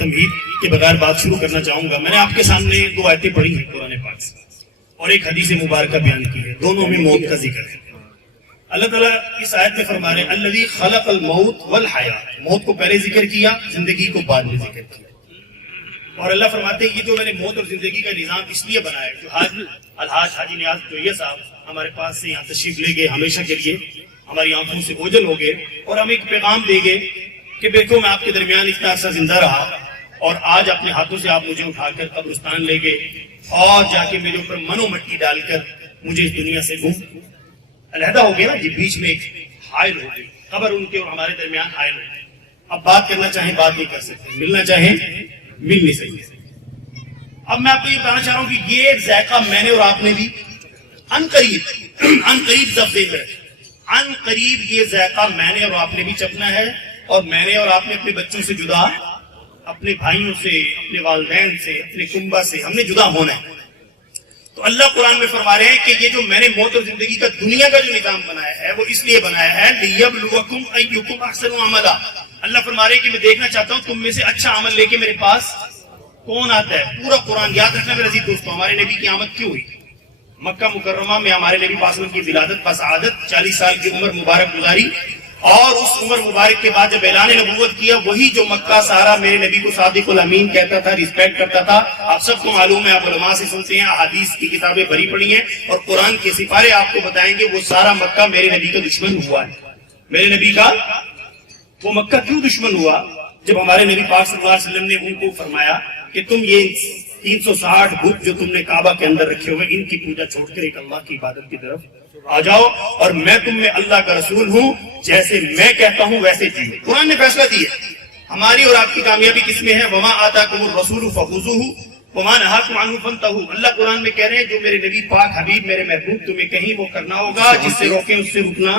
تمہید کے بغیر بات شروع کرنا چاہوں گا. میں نے آپ کے سامنے 2 آیتیں پڑھی ہیں قرآن پاک سے اور ایک حدیث مبارکہ بیان کی ہے, دونوں میں موت کا ذکر ہے. اللہ تعالیٰ اس آیت میں فرما رہے ہیں الذی خلق الموت والحیات, موت کو پہلے ذکر کیا, زندگی کو بعد میں ذکر کیا. اور اللہ فرماتے ہیں یہ جو میں نے موت اور زندگی کا نظام اس لیے بنایا ہے, جو الحاج حاجی نیاز جویہ صاحب ہمارے پاس سے یہاں تشریف لے گئے, ہمیشہ کے لیے ہماری آنکھوں سے اوجھل ہو گئے اور ہم ایک پیغام دے گئے کہ دیکھو میں آپ کے درمیان اتنا عرصہ زندہ رہا اور آج اپنے ہاتھوں سے آپ مجھے اٹھا کر قبرستان لے گئے اور جا کے میرے اوپر من و مٹی ڈال کر مجھے اس دنیا سے علیحدہ ہو گیا نا, جی بیچ میں ایک حائل ہو گئی, قبر ان کے اور ہمارے درمیان حائل ہو گئی. اب بات کرنا چاہیں بات نہیں کر سکتے, ملنا چاہیں مل نہیں سکتے. اب میں آپ کو یہ بتانا چاہ رہا ہوں کہ یہ ذائقہ میں نے اور آپ نے بھی ان قریب ضبط ہے, ان قریب یہ ذائقہ میں نے اور آپ نے بھی چکھنا ہے, اور میں نے اور آپ نے اپنے بچوں سے جدا, اپنے بھائیوں سے, اپنے والدین سے, اپنے کنبہ سے ہم نے جدا ہونا ہے. تو اللہ قرآن میں فرما رہے ہیں کہ یہ جو میں نے موت اور زندگی کا دنیا کا جو نظام بنایا ہے وہ اس لیے بنایا ہے لِيَبْلُوَكُمْ أَيُّكُمْ أَحْسَنُ عَمَلًا. اللہ فرما رہے ہیں کہ میں دیکھنا چاہتا ہوں تم میں سے اچھا عمل لے کے میرے پاس کون آتا ہے. پورا قرآن یاد رکھنا میرے عزیز دوستوں, ہمارے نبی کی آمد کیوں ہوئی؟ مکہ مکرمہ میں ہمارے نبی پاک صلی اللہ علیہ وسلم کی ولادت بسعادت 40 سال کی عمر مبارک گزاری, اور اس عمر مبارک کے بعد جب اعلان نبوت کیا, وہی جو مکہ سارا میرے نبی کو صادق الامین کہتا تھا, رسپیکٹ کرتا تھا. آپ سب کو معلوم ہے, آپ علماء سے سنتے ہیں, احادیث کی کتابیں بھری پڑی ہیں اور قرآن کے سپارے آپ کو بتائیں گے وہ سارا مکہ میرے نبی کا دشمن ہوا ہے. میرے نبی کا وہ مکہ کیوں دشمن ہوا؟ جب ہمارے نبی پاک صلی اللہ علیہ وسلم نے ان کو فرمایا کہ تم یہ 360 بت جو تم نے کعبہ کے اندر رکھے ہوئے ان کی پوجا چھوڑ کر ایک اللہ کی عبادت کی طرف آ جاؤ, اور میں تم میں اللہ کا رسول ہوں, جیسے میں کہتا ہوں ویسے جیو. قرآن نے فیصلہ دیا. ہماری اور آپ کی کامیابی کس میں ہے؟ وما آتاکم الرسول فخذوہ وما نہاکم عنہ فانتہوا. اللہ قرآن میں کہہ رہے ہیں جو میرے نبی پاک حبیب میرے محبوب تمہیں کہیں وہ کرنا ہوگا, جس سے روکیں اس سے رکنا.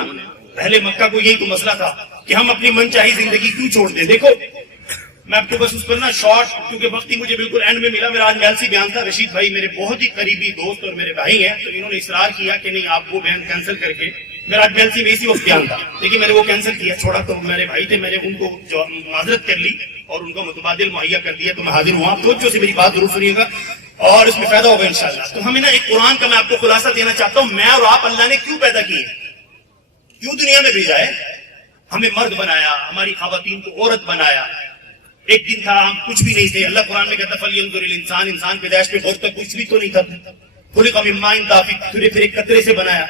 پہلے مکہ کو یہی تو مسئلہ تھا کہ ہم اپنی من چاہی زندگی کیوں چھوڑ دیں. دیکھو میں آپ کو بس اس پر نا شارٹ, کیونکہ وقت ہی مجھے بالکل اینڈ میں ملا. میرا آج میلسی بیان تھا, رشید بھائی میرے بہت ہی قریبی دوست اور میرے بھائی ہیں, تو انہوں نے اصرار کیا کہ نہیں آپ وہ بیان کینسل کر کے, میرا آج میلسی میں اسی وقت بیان تھا لیکن میں نے وہ کینسل کیا, چھوڑا. تو میرے بھائی تھے, میں نے ان کو معذرت کر لی اور ان کو متبادل مہیا کر دیا, تو میں حاضر ہوں. آپ توجہ سے میری بات ضرور سنیے گا اور اس میں فائدہ ہوگا انشاءاللہ. تو ہمیں نا ایک قرآن کا میں آپ کو خلاصہ دینا چاہتا ہوں. میں اور آپ اللہ نے کیوں پیدا کیے, کیوں دنیا میں بھیجا ہے؟ ہمیں مرد بنایا, ہماری خواتین کو عورت بنایا. ایک دن تھا ہم کچھ بھی نہیں تھے. اللہ قرآن میں کہتا فَلْيَنْظُرِ الْإِنسَانُ, انسان پیدائش میں غور تک کچھ بھی تو نہیں تھا. خُلِقَ مِن مَاءٍ دَافِقٍ, پھر ایک قطرے سے بنایا.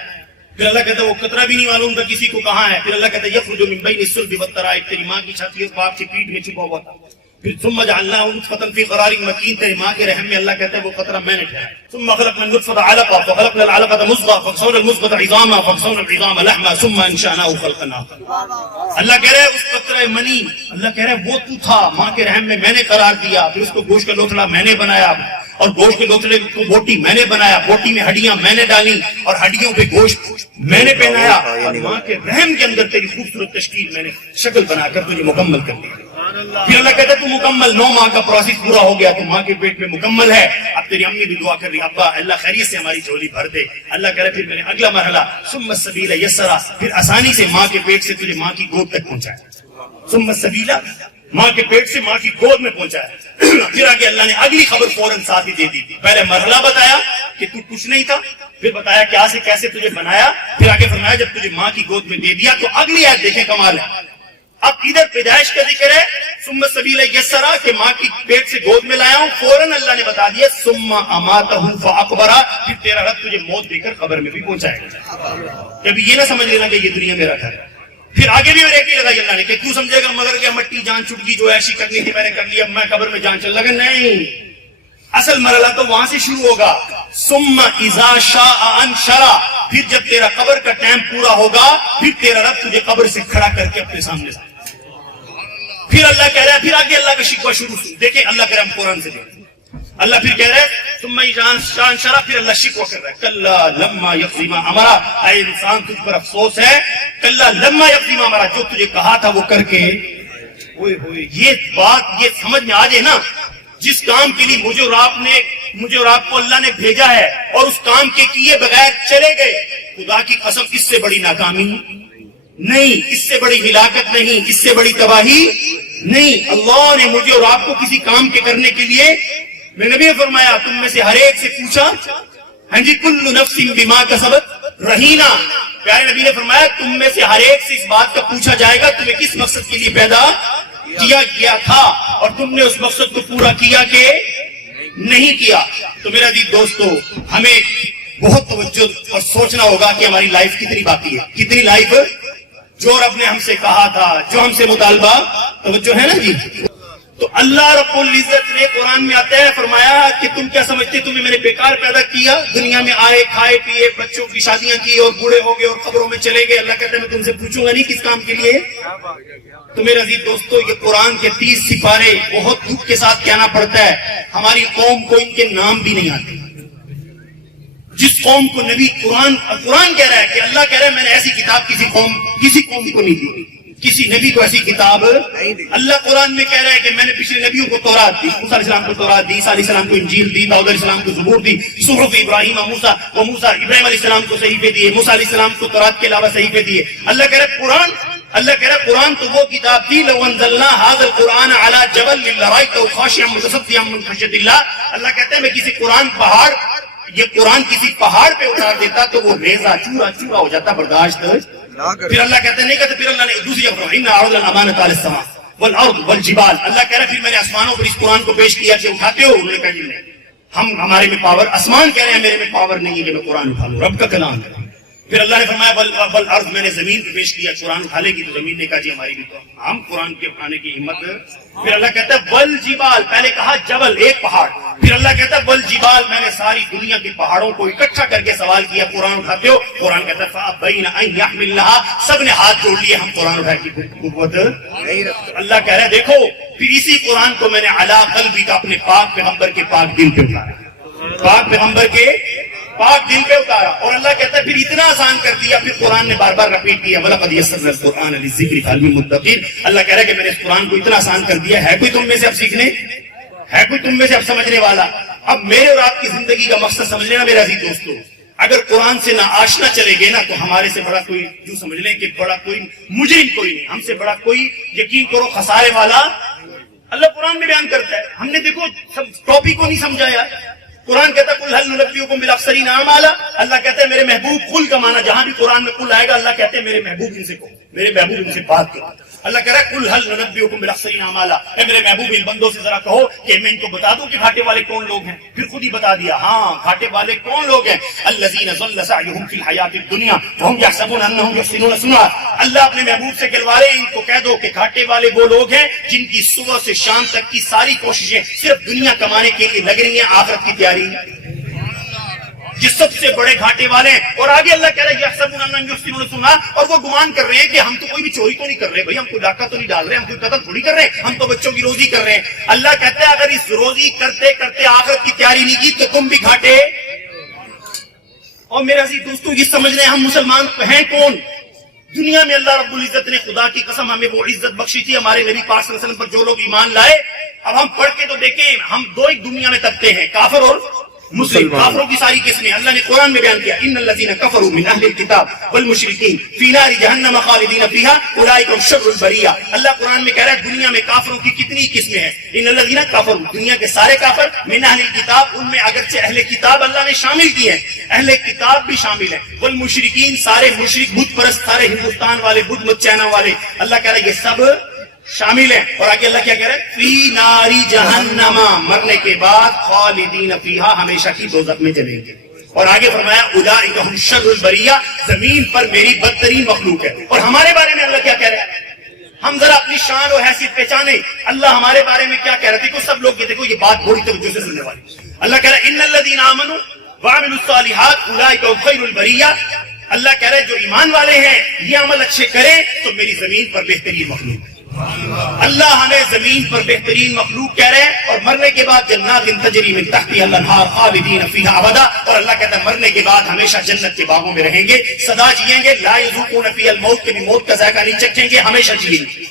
پھر اللہ کہتا وہ قطرہ بھی نہیں معلوم تھا کسی کو کہاں ہے. پھر اللہ کہتا یخرج من بین الصلب والترائب, تیری ماں کی چھاتی اور باپ کی پیٹھ میں چھپا ہوا تھا. پھر ثم جعلناه نطفة في قرار مكين, تیری ماں کے رحم میں اللہ کہتا ہے وہ قطرہ میں نے ٹھہرایا. ثم خلقنا النطفة علقة فخلقنا العلقة مضغة فكسونا المضغة عظاما فكسونا العظام لحما ثم انشأناه خلقا آخر. اللہ کہہ رہے اس قطرہ منی, اللہ کہہ رہے وہ تو تھا ماں کے رحم میں, میں نے قرار دیا. پھر اس کو گوشت کا لوتھڑا میں نے بنایا, اور گوشت کے لوتھڑے کو بوٹی میں نے بنایا, بوٹی میں ہڈیاں میں نے ڈالی, اور ہڈیوں پہ گوشت میں نے پہنایا, اور ماں کے رحم کے اندر تیری خوبصورت تشکیل میں نے شکل بنا کر تجھے مکمل کر دیا. پھر اللہ کہتا ہے تو مکمل 9 ماہ کا پروسیس پورا ہو گیا, تو ماں کے پیٹ میں مکمل ہے. اب تیری امی بھی دعا کر رہی, ابا اللہ خیریت سے ہماری جھولی بھر دے. اللہ کہہ رہا پھر میں نے اگلا مرحلہ ثم السبیل یسرا, پھر آسانی سے ماں کے پیٹ سے تجھے ماں کی گود تک پہنچایا. ثم السبیل, ماں کے پیٹ سے ماں کی گود میں پہنچایا. پھر آگے اللہ نے اگلی خبر فوراً ساتھ ہی دے دی. پہلے مرحلہ بتایا کہ تو کچھ نہیں تھا, پھر بتایا کیا سے کیسے تجھے بنایا, پھر آگے فرمایا جب تجھے ماں کی گود میں دے دیا. تو اگلی آیت دیکھیں کمال ہے. اب ادھر پیدائش کا ذکر ہے ثم السبیل یسرا کہ ماں کی پیٹ سے گود میں لایا ہوں, فوراً اللہ نے بتا دیا ثم اماتہ فاقبرہ, پھر تیرا رب تجھے موت دے کر قبر میں بھی پہنچائے گا. کبھی یہ نہ سمجھ لینا کہ یہ دنیا میرا گھر ہے. پھر آگے بھی بریک لگائی اللہ نے کہ تو سمجھے گا مگر کیا مٹی جان چھٹ گئی, جو ایشی کرنی تھی میں نے کر لی, اب میں قبر میں جان چل لگا. نہیں, اصل مرحلہ تو وہاں سے شروع ہوگا. ثم اذا شاء انشرا, پھر جب تیرا قبر کا ٹائم پورا ہوگا پھر تیرا رب تجھے قبر سے کھڑا کر کے اپنے سامنے سے. پھر اللہ کہہ رہا ہے, پھر آگے اللہ کا شکوہ شروع. دیکھیں اللہ کہہ رہا ہے, ہم قرآن سے دیکھیں. اللہ پھر کہہ رہا ہے ثم اذا انشرا, پھر اللہ شکوہ کر رہا ہے کلا لما یقضی ما امرا, اے انسان تجھ پر افسوس ہے. کلا لما یقضی ما امرا, جو تجھے کہا تھا وہ کر کے. یہ بات یہ سمجھ میں آ جائے نا, جس کام کے لیے مجھے اور آپ کو اللہ نے بھیجا ہے اور اس کام کے کیے بغیر چلے گئے, خدا کی قسم اس سے بڑی ناکامی نہیں، اس سے بڑی ہلاکت نہیں، اس سے بڑی تباہی نہیں۔ اللہ نے مجھے اور آپ کو کسی کام کے کرنے کے لیے، میں نبی نے فرمایا تم میں سے ہر ایک سے پوچھا، ہاں جی، کل نفس بما کسبت رہینہ، پیارے نبی نے فرمایا تم میں سے ہر ایک سے اس بات کا پوچھا جائے گا تمہیں کس مقصد کے لیے پیدا کیا گیا تھا اور تم نے اس مقصد کو پورا کیا کہ نہیں کیا۔ تو میرا عزیز دوستو، ہمیں بہت توجہ اور سوچنا ہوگا کہ ہماری لائف کتنی باقی ہے، کتنی لائف جو رب نے ہم سے کہا تھا، جو ہم سے مطالبہ، توجہ ہے نا جی۔ تو اللہ رب العزت نے قرآن میں آتا ہے، فرمایا کہ تم کیا سمجھتے تمہیں میں نے بیکار پیدا کیا، دنیا میں آئے، کھائے پیے، بچوں کی شادیاں کی اور بوڑھے ہو گئے اور قبروں میں چلے گئے، اللہ کہتا ہے میں تم سے پوچھوں گا نہیں کس کام کے لیے۔ تو میرے عزیز دوستو، یہ قرآن کے 30 سپارے بہت دکھ کے ساتھ کہنا پڑتا ہے، ہماری قوم کو ان کے نام بھی نہیں آتے۔ جس قوم کو نبی قرآن کہہ رہا ہے کہ اللہ کہہ رہا ہے میں نے ایسی کتاب کسی قوم کو نہیں دی، کسی نبی کو ایسی کتاب اللہ قرآن میں کہہ رہا ہے کہ میں نے پچھلے نبیوں کو تورات دی، موسیٰ علیہ السلام کو تورات دی، عیسیٰ علیہ السلام کو انجیل دی، داؤد علیہ السلام کو زبور دی، صحف ابراہیم موسیٰ ابراہیم علیہ السلام کو صحیفے دیے، موسیٰ علیہ السلام کو تورات کے علاوہ صحیفے دیے۔ اللہ کہہ رہا ہے قرآن تو وہ کتاب تھی، لو انزلنا هذا القرآن على جبل لرأيته خاشعا متصدعا من خشية الله، اللہ کہتا ہے میں کسی قرآن کسی پہاڑ پہ اتار دیتا تو وہ ریزہ چورا ہو جاتا، برداشت۔ پھر اللہ کہتے نہیں کہتے، پھر اللہ نے دوسری جگہ فرمایا ان عرضنا الامانۃ علی السماء والارض والجبال، اللہ کہہ رہا ہے پھر میں نے آسمانوں پر اس قرآن کو پیش کیا کہ اٹھاتے ہو، انہوں نے کہا جی نہیں، ہمارے میں پاور، آسمان کہہ رہے ہیں میرے میں پاور نہیں ہے کہ میں قرآن اٹھا لوں، رب کا کلام ہے۔ پھر اللہ نے فرمایا والارض، میں نے زمین پہ پیش کیا، قرآن اٹھا لے گی تو زمین نے کہا جی ہماری بھی تو ہم قرآن کے اٹھانے کی ہمت۔ پھر اللہ کہتا ہے والجبال، پہلے کہا جبل ایک پہاڑ، پھر اللہ کہتا ہے والجبال، میں نے ساری دنیا کے پہاڑوں کو اکٹھا کر کے سوال کیا قرآن اٹھاتے ہو، قرآن کہتا ہے فابین ان یحملنها، سب نے ہاتھ جوڑ لیے ہم قرآن اٹھائے کی قوت نہیں رکھتے۔ اللہ کہہ رہا ہے دیکھو پھر اسی قرآن کو میں نے علی قلبک، اپنے پاک پیغمبر کے پاک دل پہ اتارا، پاک پیغمبر کے پاک دل پہ اتارا، اور اللہ کہتا ہے پھر اتنا آسان کر دیا، پھر قرآن نے بار بار رپیٹ کیا وَلَقَدْ يَسَّرْنَا الْقُرْآنَ لِلذِّكْرِ فَهَلْ مِن مُدَّكِرٍ، اللہ کہہ رہا ہے کہ میں نے اس قرآن کو اتنا آسان کر دیا، ہے کوئی تم میں سے اب سیکھنے، ہے کوئی تم میں سے اب سمجھنے والا؟ اب میرے اور آپ کی زندگی کا مقصد سمجھ لینا میرے عزیز دوستو، اگر قرآن سے نہ آشنا چلے گئے نا تو ہمارے سے بڑا کوئی، جو سمجھ لیں کہ بڑا کوئی مجرم کوئی نہیں، ہم سے بڑا کوئی یقین کرو خسارے والا اللہ قرآن میں بیان کرتا ہے۔ ہم نے دیکھو ٹاپک کو نہیں سمجھایا، قرآن کہتا ہے قل هل ننبئکم بالاخسرین اعمالا، اللہ کہتا ہے میرے محبوب، قل کا معنی جہاں بھی قرآن میں قل آئے گا اللہ کہتے ہیں میرے محبوب ان سے کہو، میرے محبوب ان سے بات کرو۔ اللہ کہہ رہا ہے قل هل ننبئکم بالاخسرین اعمالا، اے میرے محبوب ان بندوں سے ذرا کہو کہ میں ان کو بتا دوں کہ گھاٹے والے کون لوگ ہیں، پھر خود ہی بتا دیا، ہاں گھاٹے والے کون لوگ ہیں، الذین ضل سعیہم فی الحیات الدنیا وہم یحسبون انہم یحسنون صنعا، اللہ اپنے محبوب سے کہلوا رہے ہیں ان کو کہہ دو کہ گھاٹے والے وہ لوگ ہیں جن کی صبح سے شام تک کی ساری کوششیں صرف دنیا کمانے کے لیے لگ رہی ہیں، آخرت کی تیاری جس سب سے بڑے گھاٹے والے ہیں۔ اور آگے اللہ کہہ رہا ہے یحسبون انہم یحسنون صنعا، اور وہ گمان کر رہے ہیں کہ ہم تو کوئی بھی چوری تو نہیں کر رہے، بھائی ہم کوئی ڈاکہ تو نہیں ڈال رہے، ہم کوئی قتل تھوڑی کر رہے ہیں، ہم تو بچوں کی روزی کر رہے ہیں۔ اللہ کہتا ہے اگر اس روزی کرتے کرتے آخرت کی تیاری نہیں کی تو تم بھی گھاٹے۔ اور میرے عزیز دوستو یہ سمجھ رہے ہیں ہم مسلمان ہیں کون؟ دنیا میں اللہ رب العزت نے خدا کی قسم ہمیں وہ عزت بخشی تھی، ہمارے نبی پاک صلی اللہ علیہ وسلم پر جو لوگ ایمان لائے، اب ہم پڑھ کے تو دیکھیں ہم دو ایک دنیا میں طبقے ہیں، کافر اور مسلم۔ کافروں کی ساری قسمیں اللہ نے قرآن میں بیان کیا، ان الذین کفروا من اہل الکتاب والمشرکین فی نار جہنم خالدین فیہا اولئک هم شر البریہ، اللہ قرآن میں کہہ رہا ہے دنیا میں کافروں کی کتنی قسمیں ہیں، ان الذین کفروا، دنیا کے سارے کافر، من اہل الکتاب، ان میں اگرچہ اہل کتاب اللہ نے شامل کیے ہیں، اہل کتاب بھی شامل ہیں، والمشرکین، سارے مشرک بت پرست، سارے ہندوستان والے بت مت چائنا والے، اللہ کہہ رہا ہے یہ سب شامل ہیں۔ اور آگے اللہ کیا کہہ رہا ہے فی ناری جہنم، مرنے کے بعد خالدین فیہا، ہمیشہ کی دوزخ میں چلیں گے۔ اور آگے فرمایا اولئک هم شر البریہ، زمین پر میری بدترین مخلوق ہے۔ اور ہمارے بارے میں اللہ کیا کہہ رہا ہے؟ ہم ذرا اپنی شان اور حیثیت پہچانے، اللہ ہمارے بارے میں کیا کہہ رہا ہے؟ دیکھو سب لوگ یہ دیکھو یہ بات بڑی توجہ سے سننے والی، اللہ کہہ رہا ہے ان الذین آمنوا وعملوا الصالحات اولئک هم خیر البریہ، اللہ کہہ رہا ہے جو ایمان والے ہیں یہ عمل اچھے کریں تو میری زمین پر بہترین مخلوق ہے۔ اللہ ہمیں زمین پر بہترین مخلوق کہہ رہے ہیں، اور مرنے کے بعد جنات تجری من تحتها الانہار خالدین فیہا ابدا، اور اللہ کہتا ہے مرنے کے بعد ہمیشہ جنت کے باغوں میں رہیں گے، سدا جئیں گے، لا یذوقون فیہا الموت، کبھی موت کا ذائقہ نہیں چکھیں گے، ہمیشہ جئیں گے،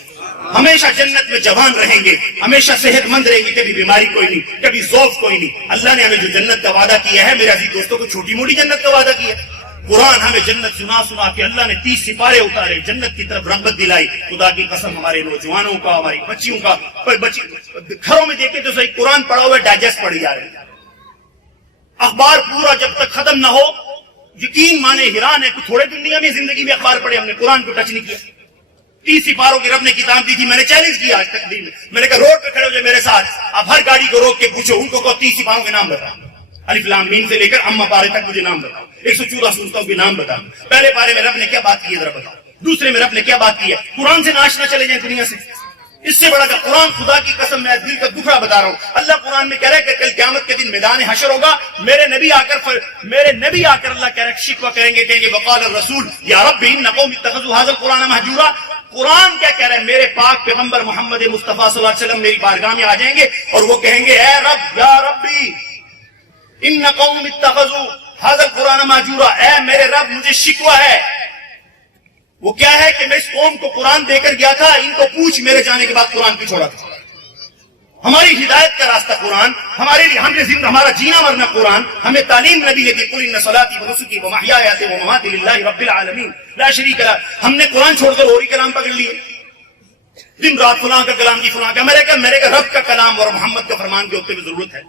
ہمیشہ جنت میں جوان رہیں گے، ہمیشہ صحت مند رہیں گے، کبھی بیماری کوئی نہیں، کبھی ذوق کوئی نہیں۔ اللہ نے ہمیں جو جنت کا وعدہ کیا ہے میرے عزیز دوستوں کو چھوٹی موٹی جنت کا وعدہ کیا ہے، قرآن ہمیں جنت سنا کے اللہ نے 30 سپارے اتارے، جنت کی طرف رغبت دلائی. خدا کی قسم ہمارے نوجوانوں کا، ہماری بچیوں کا، گھروں میں دیکھیں تو صحیح قرآن پڑھا ہوا ہے، ڈائجسٹ پڑھی جا رہے ہیں. اخبار پورا جب تک ختم نہ ہو یقین مانے حیران ہے کہ تھوڑے دنیا میں زندگی میں اخبار پڑھے، ہم نے قرآن کو ٹچ نہیں کیا. 30 سپاروں کی رب نے کتاب دی تھی. میں نے چیلنج کیا آج تک دن میں نے کہا روڈ پہ کھڑے ہو جائے میرے ساتھ، آپ ہر گاڑی کو روک کے پوچھو ان کو 30 سپاروں کے نام بتاؤ، الف لام میم سے لے کر اما پارے تک مجھے نام بتاؤ، 114 سورتوں کے نام بتاؤ. پہلے پارے میں رب نے کیا بات کی ہے ذرا بتاؤ، دوسرے میں رب نے کیا بات کی ہے. قرآن سے ناش نہ چلے جائیں دنیا سے. اس سے بڑا کہ قرآن، خدا کی قسم میں دل کا دکھڑا بتا رہا ہوں، اللہ قرآن میں کہہ رہا ہے کہ کل قیامت کے دن میدان حشر ہوگا، میرے نبی آ کر اللہ کہہ رہا ہے شکوہ کریں گے وقال الرسول یا رب ان قوم اتخذوا هذا القرآن مہجورا. قرآن کیا کہہ رہا ہے؟ میرے پاک پیغمبر محمد مصطفیٰ صلی اللہ علیہ وسلم میری بارگاہ میں آ جائیں گے اور وہ کہیں گے اے رب یا ربی ان قوم اتخذوا هذا القرآن مہجورا، اے میرے رب مجھے شکوہ ہے. وہ کیا ہے کہ میں اس قوم کو قرآن دے کر گیا تھا، ان کو پوچھ میرے جانے کے بعد قرآن کیوں چھوڑا تھا. ہماری ہدایت کا راستہ قرآن، ہمارے لیے ہمارا جینا مرنا قرآن، ہمیں تعلیم نبی نے دی قل ان صلاتي ونسكي ومحياي ومماتي لله رب العالمین لا شریک لہ. ہم نے قرآن چھوڑ کر اور ہی کلام پکڑ لیے، دن رات فلاں کا کلام کی فلاں کا. میرے کا رب کا کلام اور محمد کا فرمان کے ہوتے ہوئے ضرورت ہے.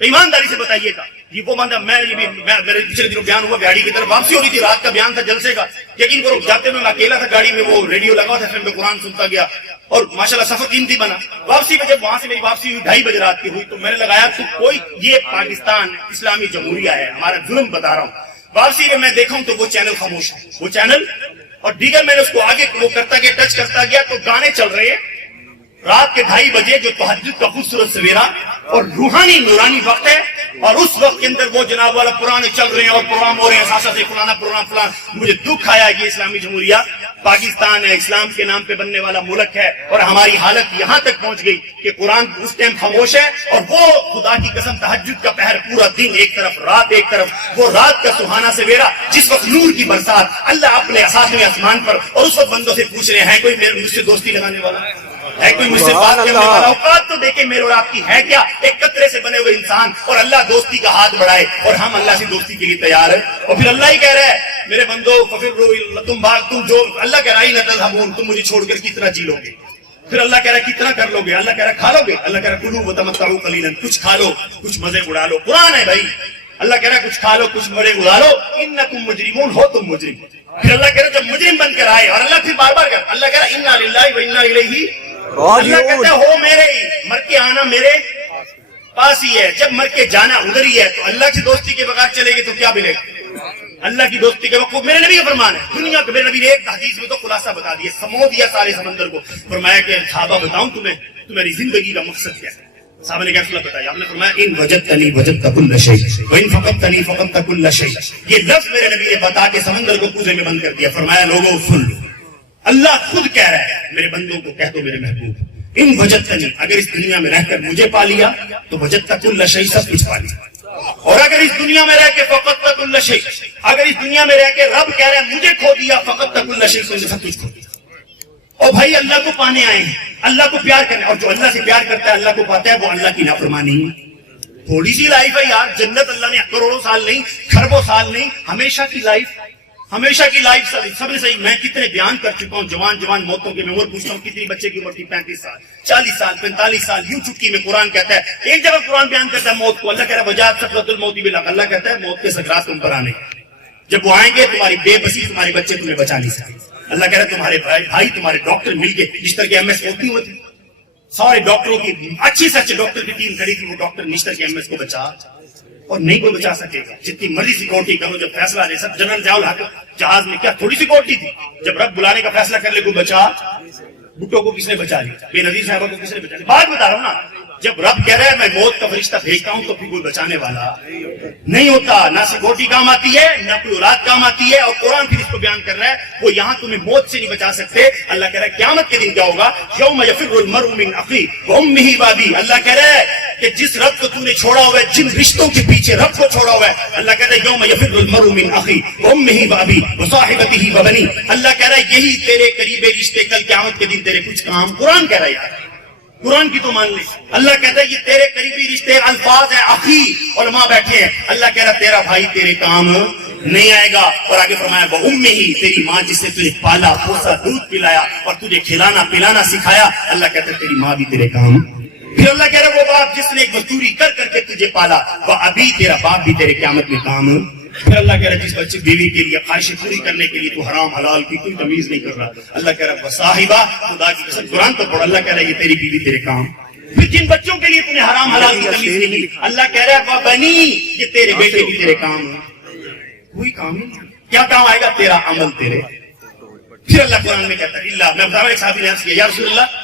ایمانداری سے بتائیے گا یہ وہ بندہ. میرے پچھلے دنوں بیان ہوا بہاڑی کی طرف واپسی ہو رہی تھی، رات کا بیان تھا جلسے کا. یقین کرو جاتے میں اکیلا تھا گاڑی میں، وہ ریڈیو لگا تھا، پھر میں قرآن سنتا گیا اور ماشاءاللہ سفر قیمتی بنا. واپسی میں جب وہاں سے میری واپسی ہوئی 2:30 بجے رات کی ہوئی تو میں نے لگایا تو کوئی یہ پاکستان اسلامی جمہوریہ ہے، ہمارا ظلم بتا رہا ہوں. واپسی میں میں دیکھا ہوں تو وہ چینل خاموش ہے، وہ چینل اور دیگر میں نے اس کو آگے وہ کرتا گیا، ٹچ کرتا گیا تو گانے چل رہے ہیں رات کے 2:30 بجے جو تہجد کا خوبصورت سویرا اور روحانی نورانی وقت ہے، اور اس وقت کے اندر وہ جناب والا پرانے چل رہے ہیں اور پروگرام ہو رہے ہیں ساسا سے فلانا پروگرام فلان. مجھے دکھ آیا کہ اسلامی جمہوریہ پاکستان ہے، اسلام کے نام پہ بننے والا ملک ہے، اور ہماری حالت یہاں تک پہنچ گئی کہ قرآن اس ٹائم خاموش ہے اور وہ خدا کی قسم تہجد کا پہر پورا دن ایک طرف رات ایک طرف، وہ رات کا سہانا سویرا جس وقت نور کی برسات اللہ اپنے ساتویں آسمان پر، اور اس وقت بندوں سے پوچھ رہے ہیں کوئی مجھ سے دوستی لگانے والا ہے، کوئی مجھ سے بات کرنے والا. اوقات تو دیکھیں میرے اور آپ کی ہے کیا، ایک قطرے سے بنے ہوئے انسان، اور اللہ دوستی کا ہاتھ بڑھائے اور ہم اللہ سے دوستی کے لیے تیار ہیں. اور پھر اللہ ہی کہہ رہا ہے میرے بندو ففروا تم جو اللہ کہہ رہا ہے نہ تذهبون، تم مجھے چھوڑ کر کتنا جی لو گے. پھر اللہ کہہ رہا ہے کتنا کر لو گے، اللہ کہہ رہا ہے کھا لو گے، اللہ کہہ رہا ہے کلوا وتمتعوا قلیلا، کچھ کھا لو کچھ مزے اڑا لو. قرآن ہے بھائی، اللہ کہہ رہا ہے کچھ کھا لو کچھ مزے اڑا لو. انکم مجرمون، ہو تم مجرم. پھر اللہ کہہ رہا ہے جب مجرم بن کر آئے، اور اللہ پھر بار بار کہہ اللہ کہہ رہا ہے انا للہ و انا الیہ، اللہ کہتا ہے ہو میرے ہی، مر کے آنا میرے پاس ہی ہے، جب مر کے جانا ادھر ہی ہے. تو اللہ کی دوستی کے بغیر چلے گی تو کیا ملے گا؟ اللہ کی دوستی کے وقت میرے نبی کا فرمان ہے. دنیا کے میرے نبی نے ایک حدیث میں تو خلاصہ بتا دیا، سمو دیا سارے سمندر کو. فرمایا کہ صحابہ بتاؤں تمہیں تمہاری زندگی کا مقصد کیا ہے؟ صحابہ نے کیا بتایا؟ آپ نے فرمایا ان وجدتنی وجدت کل شیء وان فقدتنی فقدت کل شیء. یہ لفظ میرے نبی نے بتا کے سمندر کو کوزے میں بند کر دیا. فرمایا لوگوں سن لو، اللہ خود کہہ رہا ہے میرے بندوں کو کہہ دو میرے محبوب ان وجدتنی، اگر اس دنیا میں رہ کر مجھے پا لیا تو وجدت کل شیء، سب کچھ پا لیا. اور اگر اس دنیا میں رہ کے فقدت کل شیء، اگر اس دنیا میں رہ کے رب کہہ رہا ہے مجھے کھو دیا فقدت کل شیء، تو سب کچھ کھو دیا. اور بھائی اللہ کو پانے آئے ہیں، اللہ کو پیار کرنے، اور جو اللہ سے پیار کرتا ہے اللہ کو پاتا ہے، وہ اللہ کی نافرمانی. تھوڑی سی لائف ہے یار، جنت اللہ نے کروڑوں سال نہیں کھربوں سال نہیں، ہمیشہ کی لائف، ہمیشہ کی لائف. سب نے صحیح، میں کتنے بیان کر چکا ہوں جوان موتوں کی. میں عمر پوچھتا ہوں کتنی بچے کی عمر تھی؟ 35 سال 40 سال 45 سال، یوں چٹکی میں قرآن کہتا ہے. ایک جگہ قرآن بیان کرتا ہے موت کو، اللہ کہہ رہا ہے وجاءت سکرۃ الموت بالحق، اللہ کہتا ہے موت کے سکرات تم پر آنے، جب وہ آئیں گے تمہاری بے بسی، تمہارے بچے تمہیں بچا نہیں سکتے. اللہ کہہ رہا ہے تمہارے بھائی تمہارے ڈاکٹر مل کے، جس طرح کے MS ہوتی ہوئے تھے، سارے ڈاکٹروں کی اچھی سے اچھے ڈاکٹر کی ٹیم کھڑی تھی، وہ ڈاکٹر نشتر کے MS کو بچا، اور نہیں کوئی بچا سکے گا. جتنی مرضی سیکورٹی کرو، جب فیصلہ لے سب جنرل ضیاء الحق جہاز میں کیا تھوڑی سیکورٹی تھی، جب رب بلانے کا فیصلہ کر لے کوئی بچا. بھٹو کو کس نے بچا لیا؟ بے نظیر صاحبہ کو کس نے بچا لیا؟ بات بتا رہا ہوں نا، جب رب کہہ رہا ہے میں موت کا فرشتہ بھیجتا ہوں تو پھر کوئی بچانے والا نہیں ہوتا. نہ سیکورٹی کام آتی ہے، نہ کوئی اولاد کام آتی ہے. اور قرآن پھر اس کو بیان کر رہا ہے وہ یہاں تمہیں موت سے نہیں بچا سکتے. اللہ کہہ رہا ہے قیامت کے دن کیا ہوگا؟ یوم یفر المرء من اخیہ وامہ وابیہ. اللہ کہہ رہا ہے کہ جس رب کو تم نے چھوڑا ہوا ہے، جن رشتوں کے پیچھے رب کو چھوڑا ہوا ہے، اللہ کہتا ہے یوم یفر المرء من اخیہ وامہ وابیہ وصاحبتہ وبنیہ. اللہ کہہ رہا ہے یہی تیرے قریبی رشتے کل قیامت کے دن تیرے کچھ کام. قرآن کہہ رہا ہے یار، قرآن کی تو مان لے. اللہ کہتا ہے یہ تیرے قریبی رشتے، الفاظ ہیں اخی، علماء بیٹھے ہیں. اللہ کہہ رہا ہے تیرا بھائی تیرے کام نہیں آئے گا. اور آگے فرمایا وَأُمِّهِ تیری ماں جس نے تجھے پالا پوسا دودھ پلایا اور تجھے کھلانا پلانا سکھایا. اللہ کہتا ہے تیری ماں بھی تیرے کام. پھر اللہ کہہ رہا ہے وہ باپ جس نے ایک مزدوری کر کر کے تجھے پالا وہ ابھی تیرا باپ بھی تیرے قیامت میں کام. پھر اللہ کہہ رہا ہے جس بچے بیوی کے لیے خواہشیں پوری کرنے کے لیے تو حرام حلال کی کوئی تمیز نہیں کر رہا. اللہ کہہ رہا ہے وصاحبہ خدا کی قسم قرآن تو پڑھ. اللہ کہہ رہا ہے یہ تیری بیوی تیرے کام. پھر جن بچوں کے لیے تم نے حرام حلال کی تمیز نہیں کی اللہ کہہ رہا ہے وبنی یہ تیرے بیٹے بھی تیرے کام. کوئی کام نہیں. کیا کام آئے گا؟ تیرا عمل تیرے. پھر اللہ قرآن میں کہتا ہے اللہ میں بتا رہا ہوں ایک صحابی نے عرض کیا یا رسول اللہ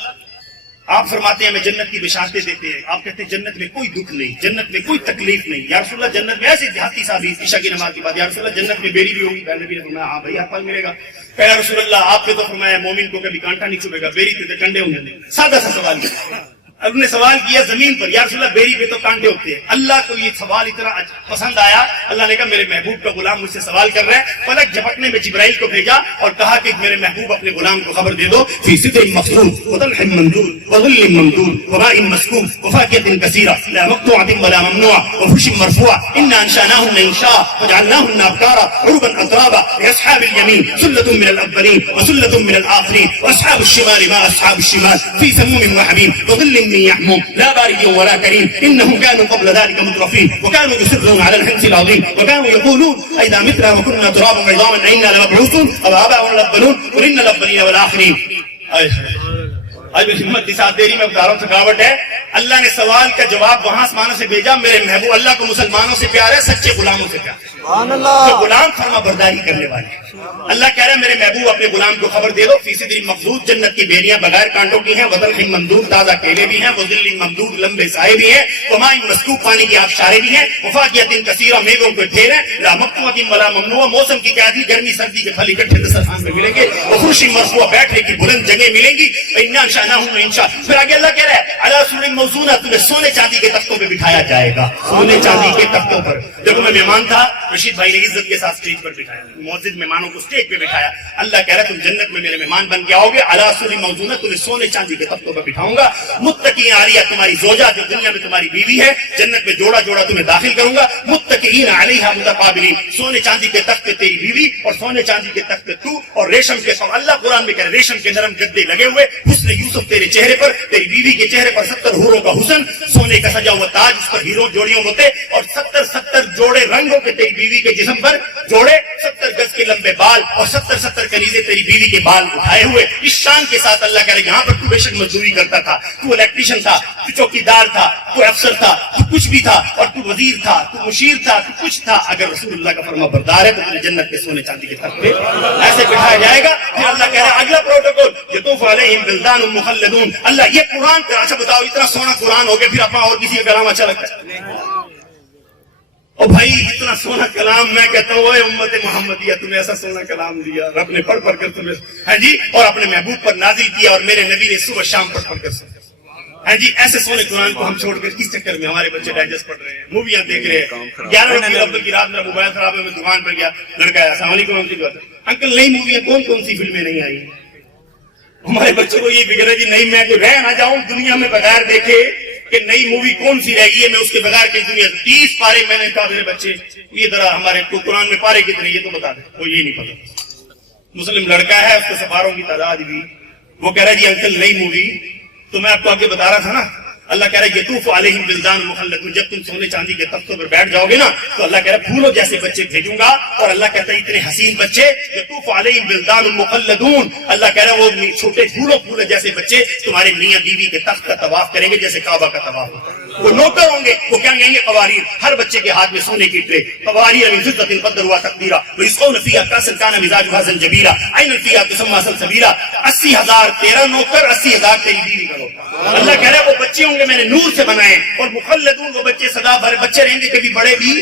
آپ فرماتے ہیں ہمیں جنت کی بشارتیں دیتے ہیں. آپ کہتے ہیں جنت میں کوئی دکھ نہیں, جنت میں کوئی تکلیف نہیں. یا رسول اللہ جنت میں ایسے دیہاتی صحابی عشاء کی نماز کے بعد یا رسول اللہ جنت میں بیری بھی ہوگی. نبی نے فرمایا ہاں بھائی ہر پل ملے گا. کہ یا رسول اللہ آپ نے تو فرمایا مومن کو کبھی کانٹا نہیں چبھے گا, بیری پہ تو کنڈے ہوں گے. سادہ سا سوال کیا. اب نے سوال کیا زمین پر یا رسول اللہ بیری پہ تو کانٹے ہوتے ہیں. اللہ کو یہ سوال اتنا پسند آیا. اللہ نے کہا میرے محبوب کا غلام مجھ سے سوال کر رہا ہے. فلک جھپکنے میں جبرائیل کو بھیجا اور کہا کہ میرے محبوب اپنے غلام کو خبر دے دو فی سدر مخضود وطلح منضود وظل ممدود وماء مسکوب وفاکہۃ کثیرہ لا مقطوعۃ ولا ممنوعہ وفرش مرفوعہ انا انشأناہن انشاء وجعلناہن ابکارا عربا اترابا لاصحاب الیمین ثلۃ من الاولین وثلۃ من الآخرین واصحاب الشمال ما اصحاب الشمال فی سموم وحمیم وظل من يحموم لا بارد ولا كريم انهم كانوا قبل ذلك مترفين وكانوا يصرون على الحنث العظيم وكانوا يقولون اذا متنا وكنا ترابا وعظاما انا لمبعوثون او آباؤنا الاولون قل ان الاولين والاخرين. آج ہمت کی ساتھ دیری میں بتا رہا ہوں تھکاوٹ ہے. اللہ نے سوال کا جواب وہاں آسمانوں سے بھیجا. میرے محبوب اللہ کو مسلمانوں سے پیار ہے, سچے غلاموں سے پیار ہے. تو غلام فرما برداری کرنے والے. اللہ کہہ رہا ہے میرے محبوب اپنے غلام کو خبر دے دو فی سدر مخضود جنت کی بیریاں بغیر کانٹوں کی ہیں, وطلح ممدود تازہ کیلے بھی ہیں, وظل ممدود لمبے سائے بھی ہیں, وماء مسکوب پانی کی آبشاریں بھی ہیں, وفاکہۃ کثیرہ میووں کے ڈھیر ہیں, لا مقطوعۃ ولا ممنوعہ موسم کی قیادی گرمی سردی کے پھل اکٹھے دسترخوان میں ملیں گے, وفرش مرفوعہ بیٹھنے کی بلند جگہیں ملیں گی. انا انشأناہن انشاء. پھر آگے اللہ کہہ رہا ہے علی سرر موضونہ تمہیں سونے چاندی کے تختوں پہ بٹھایا جائے گا. سونے چاندی کے تختوں پر. دیکھو میں مہمان تھا, رشید بھائی نے عزت کے ساتھ اسٹیج پر بٹھایا, معزز مہمانوں کو اسٹیج پہ بٹھایا. اللہ کہہ رہا ہے تم جنت میں میرے مہمان بن کے آؤ گے. علی سرر موضونہ تمہیں سونے چاندی کے تختوں پر بٹھاؤں گا. متکئین علیہا تمہاری زوجہ جو دنیا میں تمہاری بیوی ہے جنت میں جوڑا جوڑا تمہیں داخل کروں گا. متکئین علیہا متقابلین سونے چاندی کے تخت پہ تیری بیوی اور سونے چاندی کے تخت پہ تو اور ریشم کے سو. اللہ قرآن میں کہہ رہا ہے ریشم کے نرم گدے لگے ہوئے, حسن یوسف تیرے چہرے پر, تیری بیوی کے چہرے پر 70 حوروں کا حسن, سونے کا سجا ہوا تاج اس پر ہیروں جوڑیوں ہوتے اور 70 جوڑے رنگوں کے تیری بیوی کے جسم پر جوڑے, 70 گز کے لمبے بال اور 70 کنیزیں تیری بیوی کے بال اٹھائے ہوئے. اس شان کے ساتھ اللہ کہہ رہے یہاں پر تو بے شک مزدوری کرتا تھا, تو الیکٹریشین تھا, تو چوکیدار تھا, تو افسر تھا, تو کچھ بھی تھا, اور تو وزیر تھا, تو مشیر تھا, تو کچھ تھا. اگر رسول اللہ کا فرما بردار ہے تو تجھے جنت کے سونے چاندی کے تخت پہ ایسے بٹھایا جائے گا. پھر اللہ کہہ رہا ہے اگلا پروٹوکول یطوف علیہم ولدان مخلدون. اللہ یہ قرآن کا اچھا بتاؤ اتنا سونا قرآن ہو گیا پھر اپنا اور کسی کا کلام اچھا لگتا ہے؟ او بھائی اتنا سونا کلام میں کہتا ہوں اے امت محمدیہ تمہیں ایسا سونا کلام دیا رب نے پڑھ پڑھ کر تمہیں ہاں جی اور اپنے محبوب پر نازل کیا اور میرے نبی نے صبح شام پڑھ پڑھ کر سنا. ہاں جی ایسے سونے قرآن کو ہم چھوڑ کر کس چکر میں ہمارے بچے ڈائجسٹ پڑھ رہے ہیں, موویاں دیکھ رہے ہیں. 11 ربیع الاول کی رات میرا موبائل خراب ہے, میں دکان پر گیا, لڑکا ہے السلام علیکم انکل نئی موویاں کون سی فلمیں نہیں آئی ہیں؟ ہمارے بچوں کو یہ فکر ہے جی نہیں میں تو رہ نہ جاؤں دنیا میں بغیر دیکھے کہ نئی مووی کون سی رہ گئی ہے, میں اس کے بغیر کی دنیا 30 پارے میں نے کہا میرے بچے یہ ذرا ہمارے قرآن میں پارے کتنے یہ تو بتا دیں. وہ یہ نہیں پتا, مسلم لڑکا ہے اس کے سفاروں کی تعداد بھی, وہ کہہ رہا ہے جی انکل نئی مووی. تو میں آپ کو آگے بتا رہا تھا نا اللہ کہہ رہا ہے یطوف علیہم ولدان مخلدون. جب تم سونے چاندی کے تختوں پر بیٹھ جاؤ گے نا تو اللہ کہہ رہا ہے پھولوں جیسے بچے بھیجوں گا. اور اللہ کہتا ہے اتنے حسین بچے یطوف علیہم ولدان مخلدون. اللہ کہہ رہا ہے وہ چھوٹے پھولوں جیسے بچے تمہارے میاں بیوی کے تخت کا طواف کریں گے جیسے کعبہ کا طواف ہوتا ہے. وہ نوکر ہوں گے, وہ کیا کہیں گے قواریر, ہر بچے کے ہاتھ میں سونے کی ٹرے, قواریر من فضة قدرها تقدیرا ويسقون فيها كأسا كان مزاجها زنجبیلا عینا فيها تسمى سلسبیلا. 80,000 تیرا نوکر 80,000 تیری بیوی کا نوکر. اللہ کہہ رہا ہے وہ بچے ہوں گے میں نے نور سے بنائے, اور مخلدون وہ بچے سدا بھر بچے رہیں گے, کبھی بڑے بھی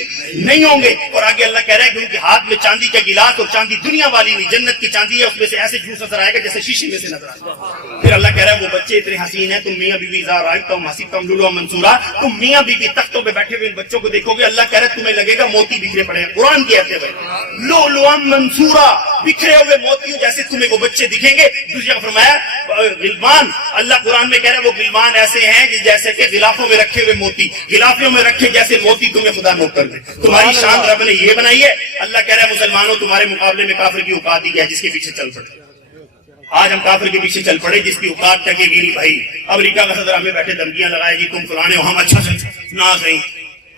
نہیں ہوں گے. اور آگے اللہ کہہ رہا ہے کہ ان کے ہاتھ میں چاندی کا گلاس, اور چاندی دنیا والی نہیں جنت کی چاندی ہے, اس میں سے ایسے جوس نظر آئے گا جیسے شیشے میں سے نظر آئے گا. پھر اللہ کہہ رہا ہے وہ بچے اتنے حسین ہیں تم میاں بیوی اذا رأیتہم حسبتہم لؤلؤا منثورا. تم میاں بیوی تختوں پہ بیٹھے ہوئے ان بچوں کو دیکھو گے اللہ کہہ رہا ہے تمہیں لگے گا موتی بکھرے پڑے ہیں. قرآن کی آیت ہے لؤلؤا منثورا, بکھرے ہوئے موتیوں جیسے تمہیں وہ بچے دکھیں گے. دوسری جگہ فرمایا غلمان, اللہ قرآن میں کہہ رہا ہے وہ غلمان ایسے ہیں کہ جیسے کہ غلافوں میں رکھے ہوئے موتی, غلافوں میں رکھے جیسے موتی تمہیں خدا نوٹ کر دے. تمہاری شان رب نے یہ بنائی ہے. اللہ کہہ رہا ہے مسلمانوں تمہارے مقابلے میں کافر کی اوقات ہی کیا ہے جس کے پیچھے چل پڑے. آج ہم کافر کے پیچھے چل پڑے جس کی اوقات ٹکے گی نہیں بھائی. امریکہ کا صدر ہمیں بیٹھے دھمکیاں لگائے جی تم فلانے ہو, ہم اچھا سے نہ صحیح.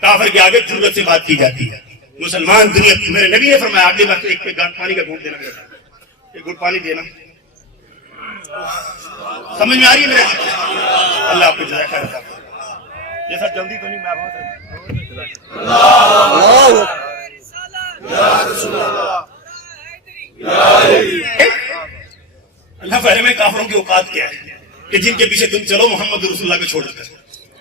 کافر کے آگے جرأت سے بات کی جاتی ہے. مسلمان دنیا, میرے نبی نے فرمایا اگلے وقت ایک پہ پانی کا گھونٹ دینا, ایک گھونٹ پانی دینا. سمجھ میں آ رہی ہے میرے؟ اللہ آپ کو جزائے خیر عطا فرمائے. یہ سب جلدی تو نہیں, اللہ فہرے کافروں کی اوقات کیا ہے کہ جن کے پیچھے تم چلو محمد رسول اللہ کو چھوڑ کر.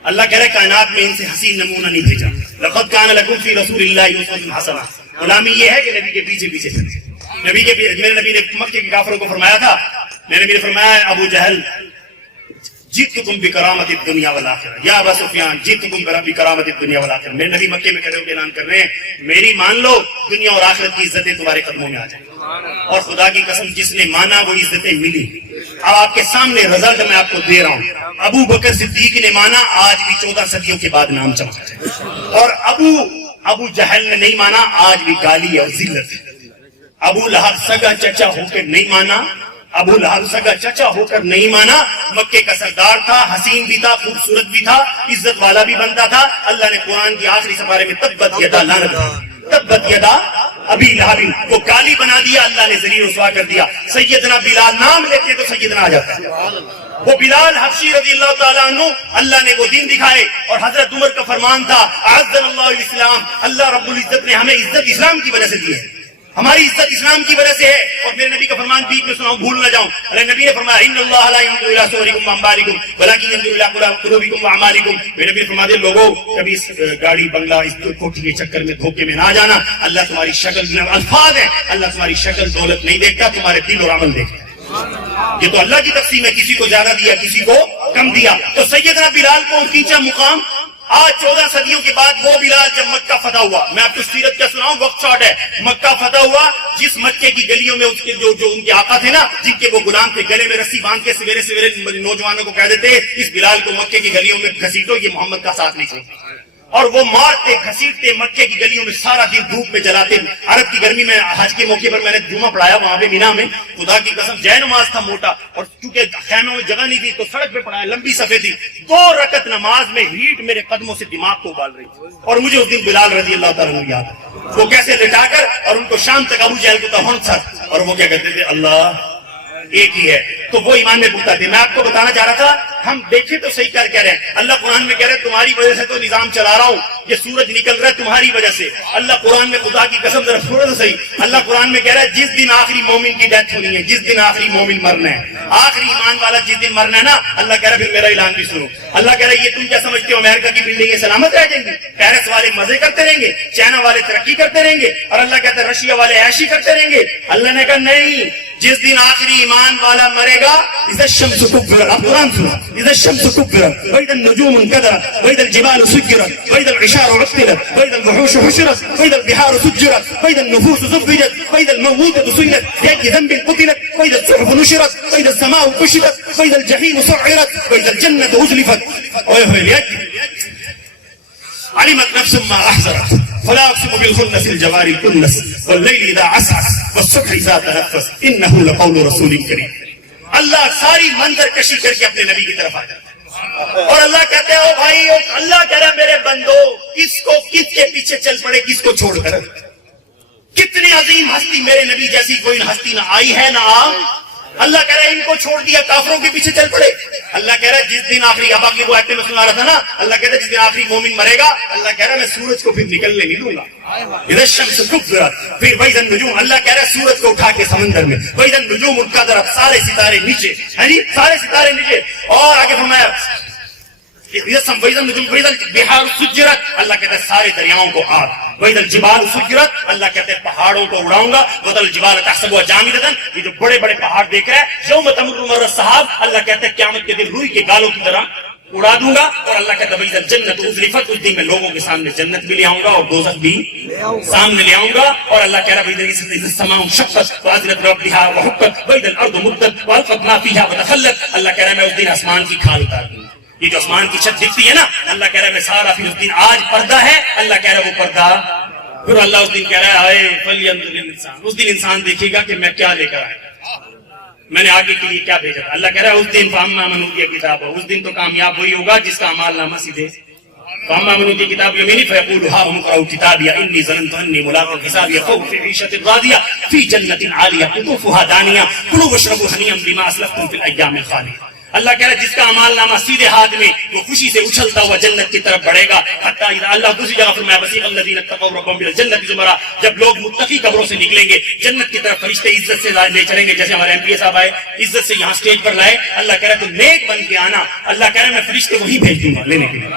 اللہ کہہ رہے کائنات میں ان سے حسین نمونہ نہیں بھیجا. لقد کان لکم فی رسول اللہ اسوۃ حسنہ. غلامی یہ ہے کہ نبی کے پیچھے پیچھے چلے. نبی کے میرے نبی نے مکے کے کافروں کو فرمایا تھا, میرے نبی نے فرمایا ابو جہل جئتکم بکرامت الدنیا والآخرہ, یا ابا سفیان جئتکم بکرامت الدنیا والآخرہ. میرے نبی مکے میں کھڑے ہو کے اعلان کر رہے ہیں میری مان لو دنیا اور آخرت کی عزتیں تمہارے قدموں میں آ جائیں. اور خدا کی قسم جس نے مانا وہ عزتیں ملی. اب آپ کے سامنے رزلٹ میں آپ کو دے رہا ہوں. ابو بکر صدیق نے مانا, آج بھی 14 صدیوں کے بعد نام چمکا ہے. اور ابو جہل نے نہیں مانا, آج بھی گالی اور ذلت ہے. ابو لہب سگا چچا ہو کر نہیں مانا, ابو لہب سگا چچا ہو کر نہیں مانا. مکے کا سردار تھا, حسین بھی تھا, خوبصورت بھی تھا, عزت والا بھی بنتا تھا. اللہ نے قرآن کی آخری سپارے میں تبت یدا لعنت تبت یدا ابی لہب کو گالی بنا دیا, اللہ نے ذلیل رسوا کر دیا. سیدنا بلال نام لیتے تو سیدنا آ جاتا ہے. وہ بلال حبشی رضی اللہ تعالیٰ عنہ, اللہ نے وہ دین دکھائے. اور حضرت عمر کا فرمان تھا اعزنا اللہ الاسلام, اللہ رب العزت نے ہمیں عزت اسلام کی وجہ سے دی ہے, ہماری عزت اسلام کی وجہ سے ہے. اور میرے نبی کا فرمان بیچ میں سناؤں بھول نہ جاؤں. اللہ نبی نے فرمایا ان اللہ لا ينظر الى صوركم واموالكم ولكن ينظر الى قلوبكم واعمالكم. میرے نبی نے فرما دے لوگوں کبھی اس گاڑی بنگلہ اس کوٹھی کے چکر میں دھوکے میں نہ جانا. اللہ تمہاری شکل, الفاظ ہے, اللہ تمہاری شکل دولت نہیں دیکھتا, تمہارے دل اور عمل دیکھتا. یہ تو اللہ کی تقسیم ہے, کسی کو زیادہ دیا کسی کو کم دیا. تو سیدنا بلال کو اونچا مقام. آج 14 صدیوں کے بعد وہ بلال جب مکہ فتح ہوا, میں آپ کو سیرت کیا سناؤں, وقت شارٹ ہے. مکہ فتح ہوا, جس مکے کی گلیوں میں اس کے جو ان کے آقا تھے نا, جن کے وہ غلام تھے, گلے میں رسی باندھ کے سویرے سویرے نوجوانوں کو کہہ دیتے اس بلال کو مکے کی گلیوں میں گھسیٹو, یہ محمد کا ساتھ نہیں چھوڑتا. اور وہ مارتے گھسیٹتے مکے کی گلیوں میں سارا دن دھوپ میں جلاتے. عرب کی گرمی میں حج کے موقع پر میں نے جمعہ پڑھایا وہاں پہ مینا میں, خدا کی قسم جے نماز تھا موٹا, اور چونکہ خیموں میں جگہ نہیں تھی تو سڑک پہ پڑھایا, لمبی صفحے تھی. 2 رکعت نماز میں ہیٹ میرے قدموں سے دماغ کو ابال رہی تھی. اور مجھے اس دن بلال رضی اللہ تعالیٰ عنہ یاد ہے, وہ کیسے لٹا کر اور ان کو شام تک ابو جہل کو تھا سر, اور وہ کیا کہتے تھے اللہ ایک ہی ہے. تو وہ ایمان میں پختہ تھے. میں آپ کو بتانا چاہ رہا تھا, ہم دیکھیں تو صحیح کر کہہ رہے ہیں. اللہ قرآن میں کہہ رہے ہیں تمہاری وجہ سے تو نظام چلا رہا ہوں, یہ سورج نکل رہا ہے تمہاری وجہ سے. اللہ قرآن میں, خدا کی قسم ذرا سورج صحیح, اللہ قرآن میں کہہ رہا ہے جس دن آخری مومن کی ڈیتھ ہونی ہے, جس دن آخری مومن مرنا ہے, آخری ایمان والا جس دن مرنا ہے نا, اللہ کہہ رہا ہے پھر میرا اعلان بھی سنو. اللہ کہہ رہا ہے یہ تم کیا سمجھتے ہو امریکہ کی بلڈنگیں سلامت رہ جائیں گی, پیرس والے مزے کرتے رہیں گے, چائنا والے ترقی کرتے رہیں گے, اور اللہ کہتا ہے رشیا والے عیشی کرتے رہیں گے. اللہ نے کہا نہیں, جس دن آخری ایمان والا مرے گا, اذا الشمس كبرت, اب قرآن سنو, اذا الشمس كبرت واذا النجوم انكدرت واذا الجبال سجرت واذا العشار عطلت واذا الوحوش حشرت واذا البحار سجرت واذا النفوس زوجت واذا الموءودة سئلت بأي ذنب قتلت واذا الصحف نشرت واذا السماء كشطت واذا الجحيم سعرت واذا الجنة أزلفت. علمت نفس ما احضرت فلا اقسم بالخنس الجوار الكنس والليل اذا عسعس والصبح اذا تنفس انه لقول رسول کریم. اللہ ساری منظر کشی کر کے اپنے نبی کی طرف آ جاتا ہے, اور اللہ کہتے ہیں او بھائی, اللہ کہہ رہا ہے میرے بندو کس کے پیچھے چل پڑے, کس کو چھوڑ کر. کتنی عظیم ہستی میرے نبی جیسی کوئی ہستی نہ آئی ہے نہ اللہ کہہ رہا ہے ان کو چھوڑ دیا, کافروں کے پیچھے چل پڑے. اللہ کہہ رہا ہے جس دن آخری, ابا کی وہ آیتیں میں سنا رہا تھا نا, اللہ کہتا ہے جس دن آخری مومن مرے گا, اللہ کہہ رہا ہے میں سورج کو پھر نکلنے نہیں دوں گا. اذا الشمس كبرت, پھر واذا النجوم, اللہ کہہ رہا ہے سورج کو اٹھا کے سمندر میں, واذا النجوم انكدرت, سارے ستارے نیچے, ہے جی سارے ستارے نیچے. اور آگے فرمایا واذا النجوم واذا البحار سجرت, اللہ کہتا ہے سارے دریاؤں کو آگ. واذا الجبال سجرت, اللہ کہتے ہیں پہاڑوں کو اڑاؤں گا. واذا الجبال تحسبها جامدة, یہ جو بڑے بڑے پہاڑ دیکھ رہے ہیں, یوم تمر مر السحاب, اللہ کہتے ہیں قیامت کے دن روئی کے گالوں کی طرح اڑا دوں گا. اور اللہ کہتا ہے جنت ازلفت, اس دن میں لوگوں کے سامنے جنت بھی لے آؤں گا اور دوزخ بھی سامنے لے آؤں گا. اور اللہ کہہ رہا ہے السماء انشقت واذنت ربها وحقت واذا الارض مدت والقت ما فيها وتخلت. اللہ کہہ رہا ہے میں اس دن آسمان کی کھال اتار دوں گا. یہ جو آسمان کی چھت دکھتی ہے نا, اللہ کہہ رہا ہے میں سارا پھر اس دن آج پردہ ہے, اللہ کہہ رہا ہے وہ پردہ, پھر اللہ اس دن کہہ رہا ہے اے فلینظر الانسان, اس دن انسان دیکھے گا کہ میں کیا لے کر آیا, میں نے آگے کے لیے کیا بھیجا تھا. اللہ کہہ رہا ہے اس دن فاما من اوتی کتاب, اس دن تو کامیاب وہی ہوگا جس کا اعمال نامہ سیدھے. فاما من اوتی کتاب یمینی فیقول ها اقرؤوا کتابی انی ظننت انی ملاق حسابی فهو فی عیشۃ راضیہ فی جنۃ عالیہ قطوفها دانیہ کلوا واشربوا هنیئا بما اسلفتم فی الایام الخالیہ. اللہ کہہ رہا ہے جس کا اعمال نامہ سیدھے ہاتھ میں, وہ خوشی سے اچھلتا ہوا جنت کی طرف بڑھے گا. حتیٰ اللہ دوسری جگہ فرمایا وسیق الذین اتقوا ربهم الی الجنۃ زمرا, جب لوگ متقی قبروں سے نکلیں گے جنت کی طرف فرشتے عزت سے لے چلیں گے. جیسے ہمارے ایم پی اے صاحب آئے عزت سے یہاں اسٹیج پر لائے, اللہ کہہ رہا ہے تم نیک بن کے آنا, اللہ کہہ رہا ہے میں فرشتے وہی بھیج دوں گا لینے کے لیے.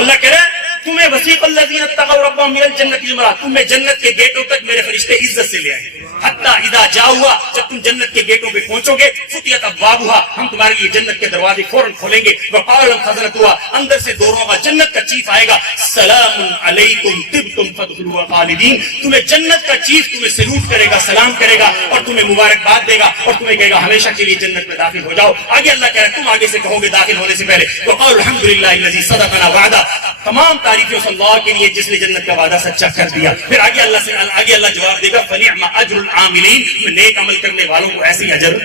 اللہ کہہ رہا ہے تمہیں وسیق الذین اتقوا ربهم الی الجنۃ زمرا, تمہیں جنت کے گیٹوں تک میرے فرشتے عزت سے لے آئیں گے. حتیٰ اذا جاؤا, جب تم جنت کے گیٹوں پہ پہنچو گے, فتحت ابوابها, ہم تمہارے لیے جنت کے دروازے فوراً کھولیں گے. وقال لهم خزنتها, اندر سے دوروں کا جنت کا چیف آئے گا, سلام علیکم طبتم فادخلوها خالدین, تمہیں جنت کا چیف تمہیں سلوٹ کرے گا, سلام کرے گا اور تمہیں مبارکباد دے گا اور تمہیں کہے گا ہمیشہ کے لیے جنت میں داخل ہو جاؤ. آگے اللہ کہہ رہا ہے تم آگے سے کہو گے داخل ہونے سے پہلے وقال الحمدللہ الذی صدقنا وعدہ, تمام تعریفیں اس اللہ کے لیے جس نے جنت کا وعدہ سچا کر دیا. پھر آگے اللہ جواب دے گا فنعم اجر العاملین, میں نیک عمل کرنے والوں کو ایسے ہی اجر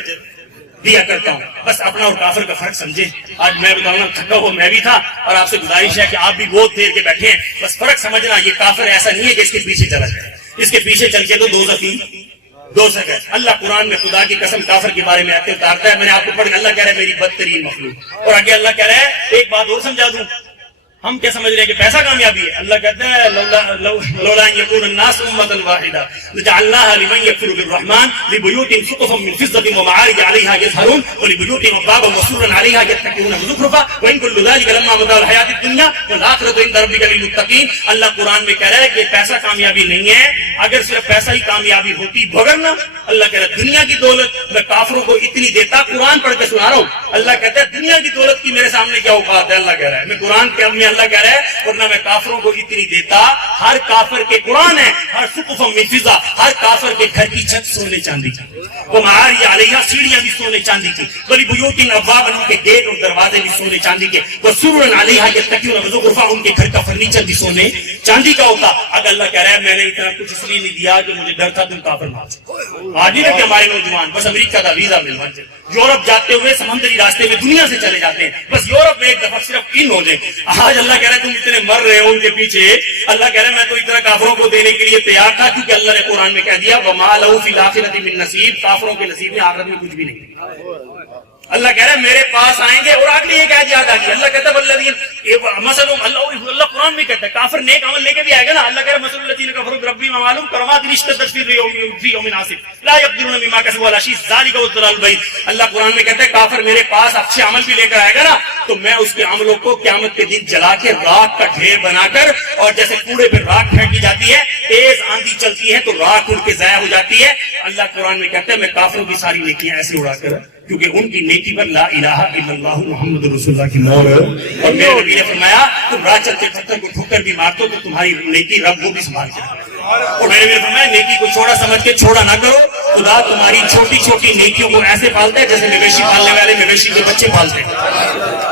دیا کرتا ہوں. بس اپنا اور کافر کا فرق سمجھے. آج میں بتاؤں گا تھکا ہوا میں بھی تھا, اور آپ سے گزارش ہے کہ آپ بھی گود پھیر کے بیٹھے ہیں. بس فرق سمجھنا, یہ کافر ایسا نہیں ہے کہ اس کے پیچھے چلا جائے, اس کے پیچھے چل کے تو دوزخ ہے. اللہ قرآن میں خدا کی قسم کافر کے بارے میں آتے اتارتا ہے. میں نے آپ کو پڑھ, اللہ کہہ رہا ہے میری بدترین مخلوق. اور آگے اللہ کہہ رہا ہے ایک بات اور سمجھا دوں, ہم کیا سمجھ رہے ہیں کہ پیسہ کامیابی ہے. اللہ کہتا ہے لولا ان یکون الناس امۃ واحدہ لجعلناها لمن یکفر بالرحمن لبیوتهم سقفا من فضة ومعارج علیہا یظہرون ولبیوتهم ابوابا وسررا علیہا یتکئون وزخرفا وان کل ذلک لما متاع الحیاۃ الدنیا والآخرۃ عند ربک للمتقین. اللہ قرآن میں کہہ رہا ہے کہ پیسہ کامیابی نہیں ہے. اگر صرف پیسہ ہی کامیابی ہوتی بگرنا, اللہ کہہ رہا ہے دنیا کی دولت میں کافروں کو اتنی دیتا. قرآن پڑھ کے سنا رہا ہوں, اللہ کہتا ہے دنیا کی دولت کی میرے سامنے کیا اوقات ہے. اللہ کہہ رہا ہے میں قرآن کے میں اللہ کہہ رہا ہے ورنہ میں کافروں کو اتنی دیتا. ہر کافر کے قرآن ہے, ہر سقف من فضہ, ہر کافر کے گھر کی چھت سونے چاندی کی, وہ معاری علیہا, سیڑھیاں بھی سونے چاندی کی, ولی بیوت ابواب, ان کے گیٹ اور دروازے بھی سونے چاندی کے, وہ سررا علیہا یتکئون وزخرفا, ان کے گھر کا فرنیچر بھی سونے چاندی کا ہوتا. اگر اللہ کہہ رہا ہے میں نے اتنا کچھ اس لیے نہیں دیا کہ مجھے ڈر تھا تم کافر مار سکو. آج ہی تک ہمارے نوجوان بس امریکہ کا ویزا مل جائے, یورپ جاتے ہوئے سمندری راستے میں دنیا سے چلے جاتے ہیں, بس یورپ میں ایک دفعہ صرف ان ہو جائے. آج اللہ کہہ رہا ہے تم اتنے مر رہے ہو ان کے پیچھے. اللہ کہہ رہا ہے میں تو اتنا کافروں کو دینے کے لیے تیار تھا, کیونکہ اللہ نے قرآن میں کہہ دیا وما لہ فی الآخرۃ من نصیب, کافروں کے نصیب میں آخرت میں کچھ بھی نہیں. اللہ کہہ رہا ہے میرے پاس آئیں گے. اور آگے یہ کہہ دیا آ گیا, اللہ کہتا ہے والذین مثلا, اللہ قرآن میں کہتا ہے کافر نیک عمل لے کے بھی آئے گا نا. اللہ کہہ رہا ہے مثل الذین کفروا بربہم اعمالهم کرماد اشتدت فی یوم عاصف لا یقدرون مما کسبوا علی شیء ذلک هو الضلال البعید. اللہ قرآن میں کہتا ہے کافر میرے پاس اچھے عمل بھی لے کر آئے گا نا, تو میں اس کے عملوں کو قیامت کے دن جلا کے راکھ کا ڈھیر بنا کر, اور جیسے کوڑے پہ راکھ پھینکی جاتی ہے, تیز آندھی چلتی ہے تو راکھ اڑ کے ضائع ہو جاتی ہے. اللہ قرآن میں کہتا ہے میں کافروں کی ساری نیکیاں ایسے اڑا کر, کیونکہ ان کی نیکی پر لا الہ الا اللہ محمد رسول اللہ کی مہر ہے. اور میرے نبی نے فرمایا تم راہ چلتے پتھر کو ٹھوکر بھی مارتے ہو تو تمہاری نیکی رب وہ بھی سنبھال کے. اور میرے نبی نے فرمایا نیکی کو چھوڑا سمجھ کے چھوڑا نہ کرو, خدا تمہاری چھوٹی چھوٹی نیکیوں کو ایسے پالتا ہے جیسے مویشی پالنے والے مویشی کے بچے پالتے ہیں.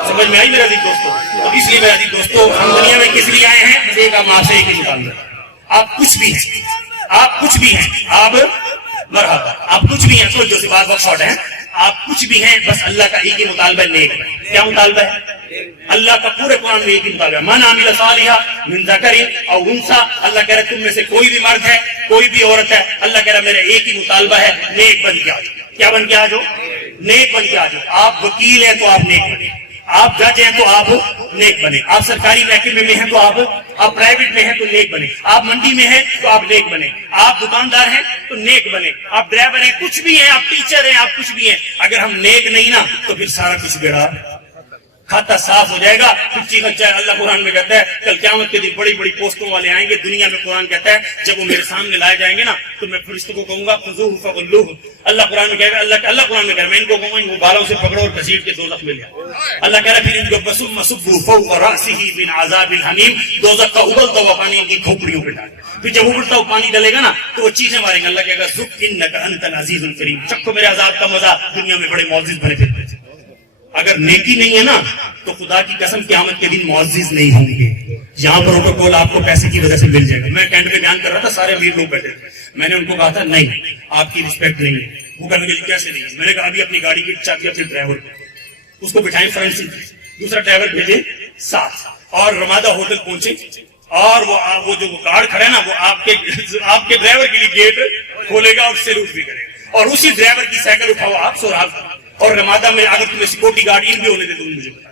سمجھ میں آئی میرے عزیز دوستو؟ تو اس لیے میرے عزیز دوستو ہم دنیا میں کس لیے آئے ہیں؟ بس ایک ہم آپ سے ایک ہی نکال دیں, آپ کچھ بھی ہیں, آپ کچھ بھی ہیں, آپ مرحبا, آپ کچھ بھی ہیں. تو جو سی بات بہت شارٹ ہے, آپ کچھ بھی ہیں, بس اللہ کا ایک ہی مطالبہ ہے نیک بنے. کیا مطالبہ ہے؟ اللہ کا پورے قرآن میں ایک ہی مطالبہ ہے, من عمل صالحا من ذکر او انثی. اللہ کہہ رہا ہے تم میں سے کوئی بھی مرد ہے کوئی بھی عورت ہے, اللہ کہہ رہا ہے میرا ایک ہی مطالبہ ہے, نیک بن کے آ جاؤ. کیا بن کے آ جاؤ؟ نیک بن کے آ جاؤ. آپ وکیل ہیں تو آپ نیک بنے, آپ جج ہیں تو آپ نیک بنے, آپ سرکاری محکمے میں ہیں تو آپ پرائیویٹ میں ہیں تو نیک بنے, آپ منڈی میں ہیں تو آپ نیک بنے, آپ دکاندار ہیں تو نیک بنے, آپ ڈرائیور ہیں, کچھ بھی ہیں, آپ ٹیچر ہیں, آپ کچھ بھی ہیں. اگر ہم نیک نہیں نا تو پھر سارا کچھ بیڑا کھاتا صاف ہو جائے گا، پھر چیخ جائے. اللہ قرآن میں کہتا ہے کل قیامت کے دن بڑی بڑی پوسٹوں والے آئیں گے دنیا میں. قرآن کہتا ہے جب وہ میرے سامنے لائے جائیں گے نا تو میں فرشتوں کو کہوں گا خذوہ فغلوہ. اللہ قرآن میں کہے گا، اللہ قرآن میں کہہ رہا ہے میں ان کو کہوں گا ان کو بالوں سے پکڑو اور گھسیٹ کے دوزخ میں لے آؤ. اللہ کہہ رہا ہے پھر ان کو بسم صبوا فوق راسہ من عذاب الحمیم، دوزخ کا ابلتا ہوا پانی ان کی کھوپڑیوں پہ ڈالے. پھر جب ابلتا ہوا پانی ڈلے گا نا تو وہ چیخیں ماریں گے. اللہ کہے گا ذق انک انت العزیز الکریم، چکھو میرے عذاب کا مزہ، دنیا میں بڑے معزز بنے پھرتے تھے. اگر نیکی نہیں ہے نا تو خدا کی قسم قیامت کے دن معزز نہیں ہوں گے. یہاں پروٹوکول آپ کو پیسے کی وجہ سے مل جائے گا. میں کینٹ پہ بیان کر رہا تھا، سارے امیر لوگ بیٹھے تھے. میں نے ان کو کہا تھا نہیں آپ کی رسپیکٹ نہیں ہے. وہ کہنے لگے کیسے نہیں ہے؟ میں نے کہا ابھی اپنی گاڑی کی چابی اپنے ڈرائیور کو، اس کو بٹھائیں فرنٹ سیٹ، دوسرا ڈرائیور بھیجے ساتھ، اور رمادہ ہوٹل پہنچے اور وہ جو گارڈ کھڑا ہے نا وہ آپ کے ڈرائیور کے لیے گیٹ کھولے گا اور سیلوٹ بھی کرے گا، اور اسی ڈرائیور کی سائیکل اٹھاؤ آپ سوراب. اور رمادہ میں اگر تمہیں سیکورٹی گارڈ ان بھی ہونے دے تو مجھے بتا.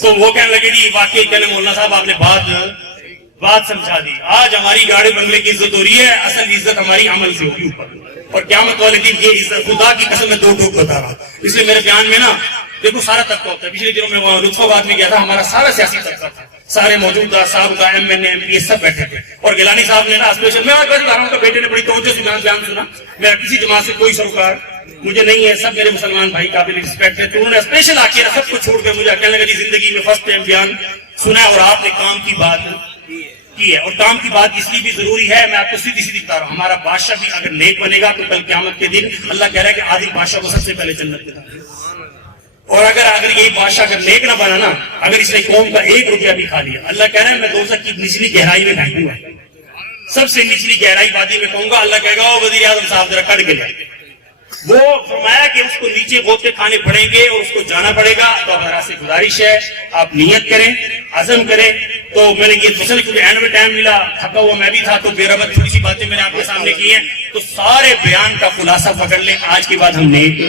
تو وہ کہنے لگے جی واقعی کہنے مولانا صاحب آپ نے بات سمجھا دی. آج ہماری گاڑی بنگلے کی عزت ہو رہی ہے، اصل عزت ہماری عمل سے ہوگی اوپر. اور قیامت والے دن یہ عزت خدا کی قسم میں دو ٹوک بتا رہا. اس لیے میرے بیان میں نا دیکھو سارا طبقہ ہوتا ہے. پچھلے دنوں میں وہاں لطف آباد میں گیا تھا، ہمارا سارا سیاسی طبقہ تھا، سارے موجودہ صاحب کا M N A M P سب بیٹھے تھے. اور گیلانی صاحب نے نا اسپیشل، میں ان کا بیٹے نے بڑی توجہ سے بیان سنا. میرا کسی جماعت سے کوئی سروکار مجھے نہیں ہے، سب میرے مسلمان بھائی قابل رسپیکٹ ہے. تو انہوں نے اسپیشل آ کے سب کو چھوڑ کے مجھے کہنے لگا جی زندگی میں فرسٹ ٹائم بیان سنا ہے اور آپ نے کام کی بات کی ہے. اور کام کی بات اس لیے بھی ضروری ہے، میں آپ کو سیدھی سیدھی بتا رہا ہوں، ہمارا بادشاہ بھی اگر نیک بنے گا تو کل قیامت کے دن اللہ کہہ رہا ہے کہ عادل بادشاہ کو سب سے پہلے جنت میں داخل. اور اگر یہی بادشاہ اگر نیک نہ بنا نا، اگر اس نے قوم کا 1 روپیہ بھی کھا لیا، اللہ کہہ رہا ہے میں دوزخ کی نچلی گہرائی میں پھینکوں گا، سب سے نچلی گہرائی وادی میں کہوں گا. اللہ کہے گا وزیر اعظم صاحب ذرا کٹ کے لائے. وہ فرمایا کہ اس کو نیچے غوطے کھانے پڑیں گے اور اس کو جانا پڑے گا. تو اب سے گزارش ہے آپ نیت کریں، عزم کریں. تو میں نے یہ مسئلہ کیونکہ اینڈ میں ٹائم ملا، تھکا ہوا میں بھی تھا، تو بے ربط تھوڑی سی باتیں میں نے آپ کے سامنے کی ہیں. تو سارے بیان کا خلاصہ پکڑ لیں. آج کے بعد ہم نیک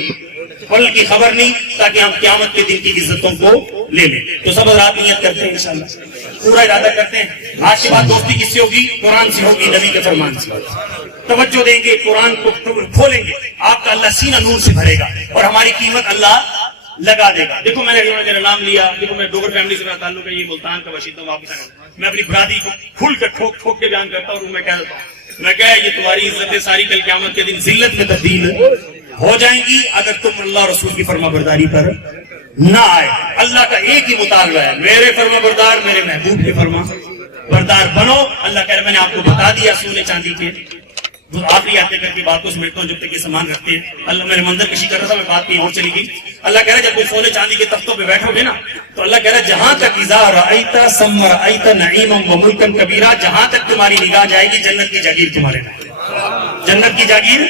پل کی خبر نہیں، تاکہ ہم قیامت کے دن کی عزتوں کو لے لیں. تو سب حضرات نیت کرتے ہیں انشاءاللہ، پورا ارادہ کرتے ہیں. آج کے بعد دوستی کس سے ہوگی؟ قرآن سے ہوگی، نبی کے فرمان سے. توجہ دیں گے، قرآن کو کھولیں گے، آپ کا اللہ سینہ نور سے بھرے گا اور ہماری قیمت اللہ لگا دے گا. دیکھو میں نے میرا نام لیا، دیکھو میں ڈوگر فیملی سے میرا تعلق ہے، یہ ملتان کا باشندہ ہوں. واپس میں اپنی برادری کو کھل کر ٹھوک ٹھوک کے بیان کرتا ہوں. میں کہہ دیتا ہوں، میں کہا یہ تمہاری عزتیں ساری کل قیامت کے دن ذلت میں تبدیل ہو جائیں گی اگر تم اللہ رسول کی فرما برداری پر نہ آئے. اللہ کا ایک ہی مطالبہ ہے، میرے فرما بردار، میرے محبوب کے فرما بردار بنو. اللہ کہہ رہا ہے میں نے آپ کو بتا دیا سونے چاندی کے آخری آتے کر کے بات کو سمیٹتا ہوں جب تک یہ سامان رکھتے ہیں. اللہ میرے منظر کشی کر رہا تھا، میں بات کہیں اور چلی گئی. اللہ کہہ رہا ہے جب کوئی سونے چاندی کے تختوں پہ بیٹھو گے نا تو اللہ کہہ رہا ہے جہاں تک اذا رأیت ثم رأیت نعیما وملکا کبیرا، جہاں تک تمہاری نگاہ جائے گی جنت کی جاگیر تمہارے نام، جنت کی جاگیر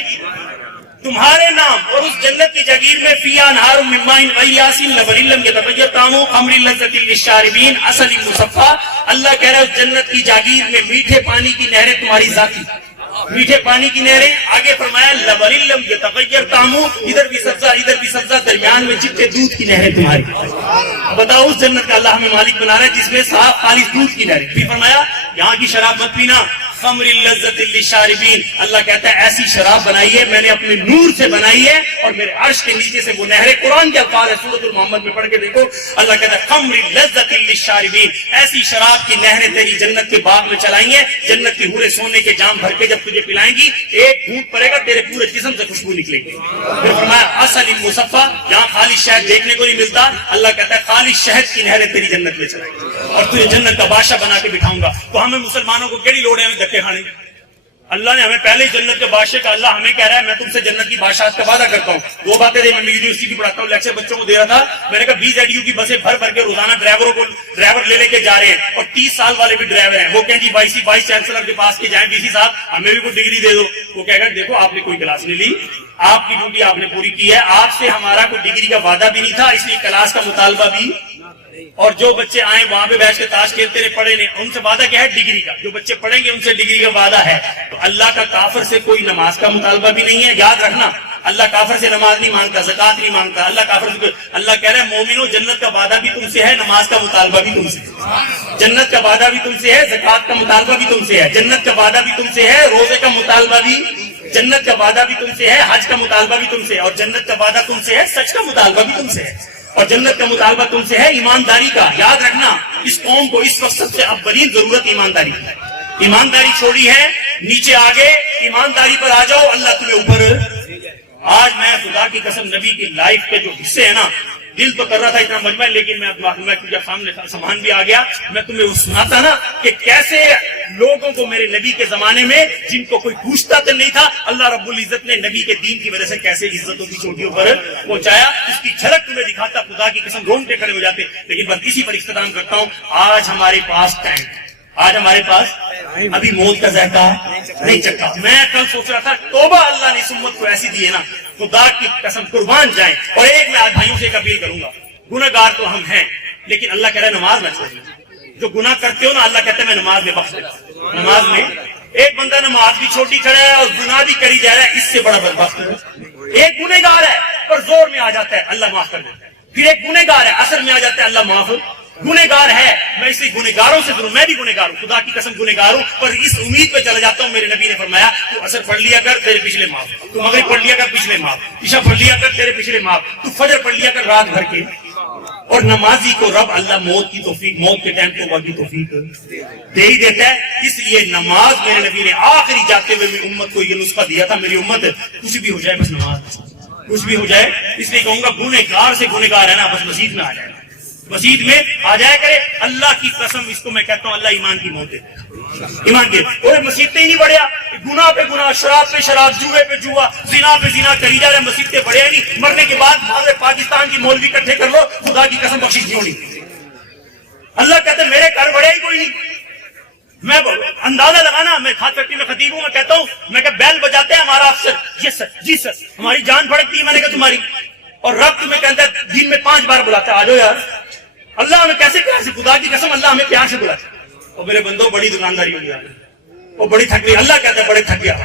تمہارے نام. اور اس جنت کی جاگیر میں فیہا انہار من ماء غیر آسن لبن لم یتغیر طعمہ خمر لذۃ للشاربین عسل مصفی. اللہ کہہ رہا ہے اس جنت کی جاگیر میں میٹھے پانی کی نہریں تمہاری ذاتی، میٹھے پانی کی نہریں. آگے فرمایا لبن لم یتغیر طعمہ، ادھر بھی سبزہ درمیان میں چٹے دودھ کی نہریں تمہاری. بتاؤ اس جنت کا اللہ ہمیں مالک بنا رہا ہے جس میں صاف خالص دودھ کی نہریں. پھر فرمایا یہاں کی شراب مت پینا، خمر لذت للشاربین. اللہ کہتا ہے ایسی شراب بنائی ہے میں نے اپنے نور سے بنائی ہے اور میرے عرش کے نیچے سے وہ نہریں. قرآن کے الفاظ ہے، سورۃ المحمد میں پڑھ کے دیکھو. اللہ کہتا ہے خمر لذت للشاربین، ایسی شراب کی نہریں تیری جنت کے باغ میں چلائی ہیں. جنت کی حوریں سونے کے جام بھر کے جب تجھے پلائیں گی، ایک گھونٹ پڑے گا تیرے پورے جسم سے خوشبو نکلے گی. پھر فرمایا عسل مصفی، جہاں خالص شہد دیکھنے کو نہیں ملتا، اللہ کہتا ہے خالص شہد کی نہریں تیری جنت میں چلائیں گی اور تجھے جنت کا بادشاہ بنا کے بٹھاؤں گا. تو ہمیں مسلمانوں کو کیڑی لوڑ ہے ہمیں دھکے کھانے؟ اللہ نے ہمیں پہلے ہی جنت کے بادشاہ کا، اللہ ہمیں کہہ رہا ہے میں تم سے جنت کی بادشاہت کا وعدہ کرتا ہوں. 2 باتیں میں یونیورسٹی کی پڑھاتا ہوں، لیکچر بچوں کو دے رہا تھا. میں نے کہا 20 ZU کی بسیں بھر کے روزانہ ڈرائیور لے کے جا رہے ہیں اور 30 سال والے بھی ڈرائیور ہیں. وہ کہیں جی وائس چانسلر کے پاس کے جائیں، VC صاحب ہمیں بھی کوئی ڈگری دے دو. وہ کہے گا دیکھو آپ نے کوئی کلاس نہیں لی، آپ کی ڈیوٹی آپ نے پوری کی ہے، آپ سے ہمارا کوئی ڈگری کا وعدہ بھی نہیں تھا، اس لیے کلاس کا مطالبہ بھی. اور جو بچے آئیں وہاں پہ بیٹھ کے تاش کھیلتے رہے پڑھے نہیں، ان سے وعدہ کیا ہے؟ ڈگری کا. جو بچے پڑھیں گے ان سے ڈگری کا وعدہ ہے. تو اللہ کا کافر سے کوئی نماز کا مطالبہ بھی نہیں ہے. یاد رکھنا اللہ کافر سے نماز نہیں مانگتا، زکات نہیں مانگتا. اللہ کافر سے اللہ کہہ رہا ہے مومنو جنت کا وعدہ بھی تم سے ہے، نماز کا مطالبہ بھی تم سے ہے. جنت کا وعدہ بھی تم سے ہے، زکات کا مطالبہ بھی تم سے ہے. جنت کا وعدہ بھی تم سے ہے، روزے کا مطالبہ بھی. جنت کا وعدہ بھی تم سے ہے، حج کا مطالبہ بھی تم سے ہے. اور جنت کا وعدہ تم سے ہے، سچ کا مطالبہ بھی تم سے ہے. اور جنت کا مطالبہ تم سے ہے ایمانداری کا. یاد رکھنا اس قوم کو اس وقت سب سے اولین ضرورت ایمانداری کی ہے. ایمانداری چھوڑی ہے, نیچے آگے ایمانداری پر آ جاؤ, اللہ تمہیں اوپر. آج میں خدا کی قسم نبی کی لائف کے جو حصے ہیں نا, دل تو کر رہا تھا اتنا مجمع, لیکن میں جب سامنے سامان بھی آ گیا میں تمہیں وہ سناتا نا کہ کیسے لوگوں کو میرے نبی کے زمانے میں جن کو کوئی پوچھتا تو نہیں تھا, اللہ رب العزت نے نبی کے دین کی وجہ سے کیسے عزتوں کی چوٹیوں پر پہنچایا. اس کی جھلک تمہیں دکھاتا, خدا کی قسم رونگٹے کھڑے ہو جاتے. لیکن بس اسی پر اختتام کرتا ہوں. آج ہمارے پاس ٹائم, آج ہمارے پاس ابھی موت کا ذائقہ نہیں چکا. میں کل سوچ رہا تھا توبہ اللہ نے اس امت کو ایسی دی ہے نا, خدا کی قسم قربان جائیں. اور ایک میں آج بھائیوں سے ایک اپیل کروں گا, گناہ گار تو ہم ہیں لیکن اللہ کہہ رہا ہے نماز نہ چھوڑنا. جو گناہ کرتے ہو نا اللہ کہتا ہے میں نماز میں بخش دیتا ہوں. نماز میں ایک بندہ نماز بھی چھوٹی کھڑا ہے اور گناہ بھی کری جا رہا ہے, اس سے بڑا بدبخت ہے. ایک گنہ گار ہے پر زور میں آ جاتا ہے اللہ معاف کر دیتا ہے. پھر ایک گنہ گار ہے اثر میں آ جاتا ہے اللہ معاف. گنہ گار ہے, میں اس لیے گنہ گاروں سے ضرور, میں بھی گنہ گار ہوں, خدا کی قسم گنہ گار ہوں, پر اس امید پہ چلا جاتا ہوں. میرے نبی نے فرمایا تو اثر پڑھ لیا کر تیرے پچھلے معاف, تو مغرب پڑھ لیا کر پچھلے معاف, عشاء پڑھ لیا کر تیرے پچھلے معاف, تو فجر پڑھ لیا کر رات بھر کے. اور نمازی کو رب اللہ موت کی توفیق, موت کے ٹائم توبہ کی توفیق دے ہی دیتا ہے. اس لیے نماز میرے نبی نے آخری جاتے ہوئے میری امت کو یہ نسخہ دیا تھا, میری امت کچھ بھی ہو جائے بس نماز, کچھ بھی ہو جائے. اس لیے کہوں گا گنہ گار سے گنہ گار ہے نا, بس مسجد میں آ جائے, مسجد میں آ جایا کرے. اللہ کی قسم اس کو میں کہتا ہوں اللہ ایمان کی موت دے, ایمان کے. اور مسجد ہی نہیں بڑھیا, گناہ پہ گناہ, شراب پہ شراب, جوے پہ جوا, زنا پہ زنا کری جا رہے, مسجد پہ بڑھیا نہیں. مرنے کے بعد پاکستان کی مولوی اکٹھے کر لو, خدا کی قسم بخشش نہیں ہونی. اللہ کہتے میرے گھر بڑھیا ہی کوئی نہیں. میں اندازہ لگانا, میں کھاد فیکٹری میں خطیب ہوں, میں کہتا ہوں میں کہ بیل بجاتے ہیں ہمارا افسر, یس سر جی سر, ہماری جان پھڑکتی ہے, میں نے کہا تمہاری. اور رب تمہیں کہتا ہے دن میں 5 بار بلاتا ہے, آ جاؤ یار. اللہ ہمیں کیسے پیار سے, خدا کی قسم اللہ ہمیں پیار سے بلاتا ہے. اور میرے بندوں بڑی دکانداری ہوگی, وہ بڑی تھک گئی. اللہ کہتا ہے بڑے تھک گیا.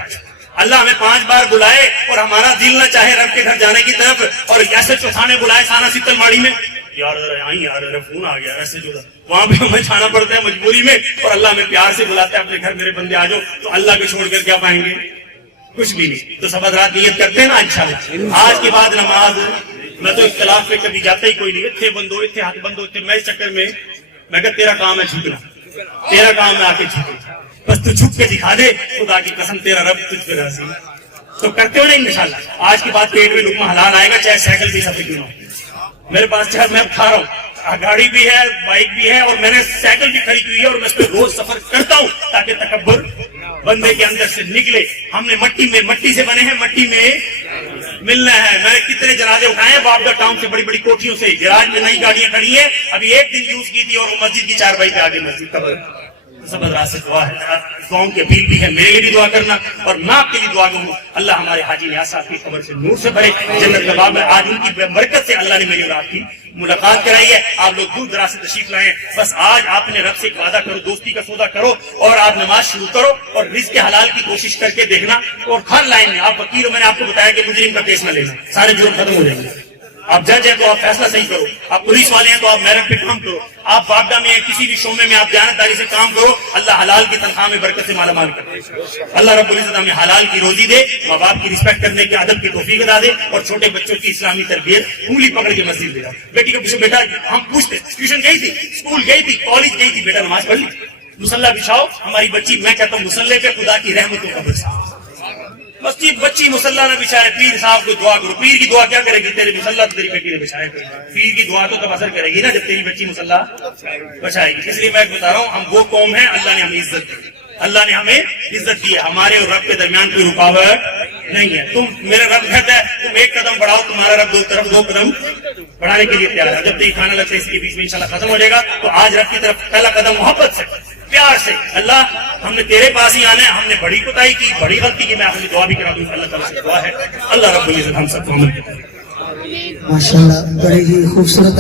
اللہ ہمیں 5 بار بلائے اور ہمارا دل نہ چاہے رب کے گھر جانے کی طرف, اور ایسے چوتھانے بلائے سانا سیتل ماڑی میں, یار یار فون آ گیا ایسے جو وہاں پہ ہمیں جانا پڑتا ہے مجبوری میں, اور اللہ ہمیں پیار سے بلاتا ہے اپنے گھر, میرے بندے آ جاؤ. تو اللہ کو چھوڑ کر کیا پائیں گے, کچھ بھی نہیں. تو سب رات نیت کرتے ہیں نا انشاءاللہ. آج کے بعد نماز, میں تو اختلاف پہ کبھی جاتا ہی کوئی نہیں. اتنے بندو, اتنے ہاتھ بندو, اتنے, میں اس چکر میں کہ تیرا کام ہے جھکنا, تیرا کام ہے آ کے جھکنا, بس تو جھک کے دکھا دے, خدا کی قسم تیرا رب تجھ پہ راضی. تو کرتے ہو نا انشاءاللہ. آج کے بعد پیٹ میں لقمہ حلال آئے گا, چاہے سائیکل بھی سفر کیوں ہو. میرے پاس چاہے میں کھا رہا ہوں, گاڑی بھی ہے, بائک بھی ہے, اور میں نے سائیکل بھی خرید ہوئی ہے, اور میں اس پہ روز سفر کرتا ہوں تاکہ تکبر بندے کے اندر سے نکلے. ہم نے مٹی سے بنے ہیں, مٹی میں ملنا ہے. میں نے کتنے جنازے اٹھائے ہیں بابڈا ٹاؤن سے, بڑی بڑی کوٹھیوں سے. گراج میں نئی گاڑیاں کھڑی ہیں, ابھی ایک دن یوز کی تھی, اور وہ مسجد کی 4 بھائی پہ آگے مسجد قبر. سب حضرات سے دعا ہے, قوم کی اپیل بھی ہے, میرے لیے بھی دعا کرنا, اور میں آپ کے لیے دعا کروں. اللہ ہمارے حاجی نیاز صاحب کی قبر سے نور سے بھرے, جنت کا باب ہے. آج ان کی برکت سے اللہ نے میری اور آپ کی ملاقات کرائی ہے. آپ لوگ دور دراز سے تشریف لائیں, بس آج آپ نے رب سے ایک وعدہ کرو, دوستی کا سودا کرو, اور آپ نماز شروع کرو, اور رزق حلال کی کوشش کر کے دیکھنا. اور ہر لائن میں آپ وکیل ہو, میں نے آپ کو بتایا کہ مجرم کا کیس نہ لینا, سارے جرم ختم ہو جائیں گے. آپ جج ہیں تو آپ فیصلہ صحیح کرو, آپ پولیس والے ہیں تو آپ میرٹ پہ کام کرو, آپ باپڈا میں کسی بھی شعبے میں آپ دیانتداری سے کام کرو. اللہ حلال کی تنخواہ میں برکت سے مالا مال کرے. اللہ رب العزت ہمیں حلال کی روزی دے, ماں باپ کی رسپیکٹ کرنے کے ادب کی توفیق ادا دے, اور چھوٹے بچوں کی اسلامی تربیت انگلی پکڑ کے مسجد لے جاؤ. بیٹی کو پوچھو, بیٹا ہم پوچھتے ٹیوشن گئی تھی, اسکول گئی تھی, کالج گئی تھی, بیٹا نماز پڑھ لی, مصلی بچھاؤ. ہماری بچی, میں کہتا ہوں مصلی پہ خدا کی رحمتوں کا برسا. بچی مسلح نہ بچھائے, پیر صاحب کو دعا کرو. پیر کی دعا کیا کرے گی, تیرے مسلح تو تیری بیٹی نے بچھائے. پیر کی دعا تو تب اثر کرے گی نا جب تیری بچی مسلح بچھائے گی. اس لیے میں بتا رہا ہوں, ہم وہ قوم ہیں, اللہ نے ہمیں عزت دی, اللہ نے ہمیں عزت دی ہے. ہمارے اور رب کے درمیان کوئی رکاوٹ نہیں ہے. تم, میرا رب کہتا ہے تم ایک قدم بڑھاؤ, تمہارا رب 2 قدم بڑھانے کے لیے تیار ہے. جب تک یہ کھانا لگتا ہے اس کے بیچ میں انشاءاللہ ختم ہو جائے گا. تو آج رب کی طرف پہلا قدم محبت سے, پیار سے, اللہ ہم نے تیرے پاس ہی آنا ہے, ہم نے بڑی کوتاہی کی, بڑی غلطی کی, میں آپ کی دعا بھی کرا دوں. اللہ تعالیٰ سے دعا ہے اللہ رب العزت ہم سب کو عمل کرے. ماشاءاللہ, بڑے ہی خوبصورت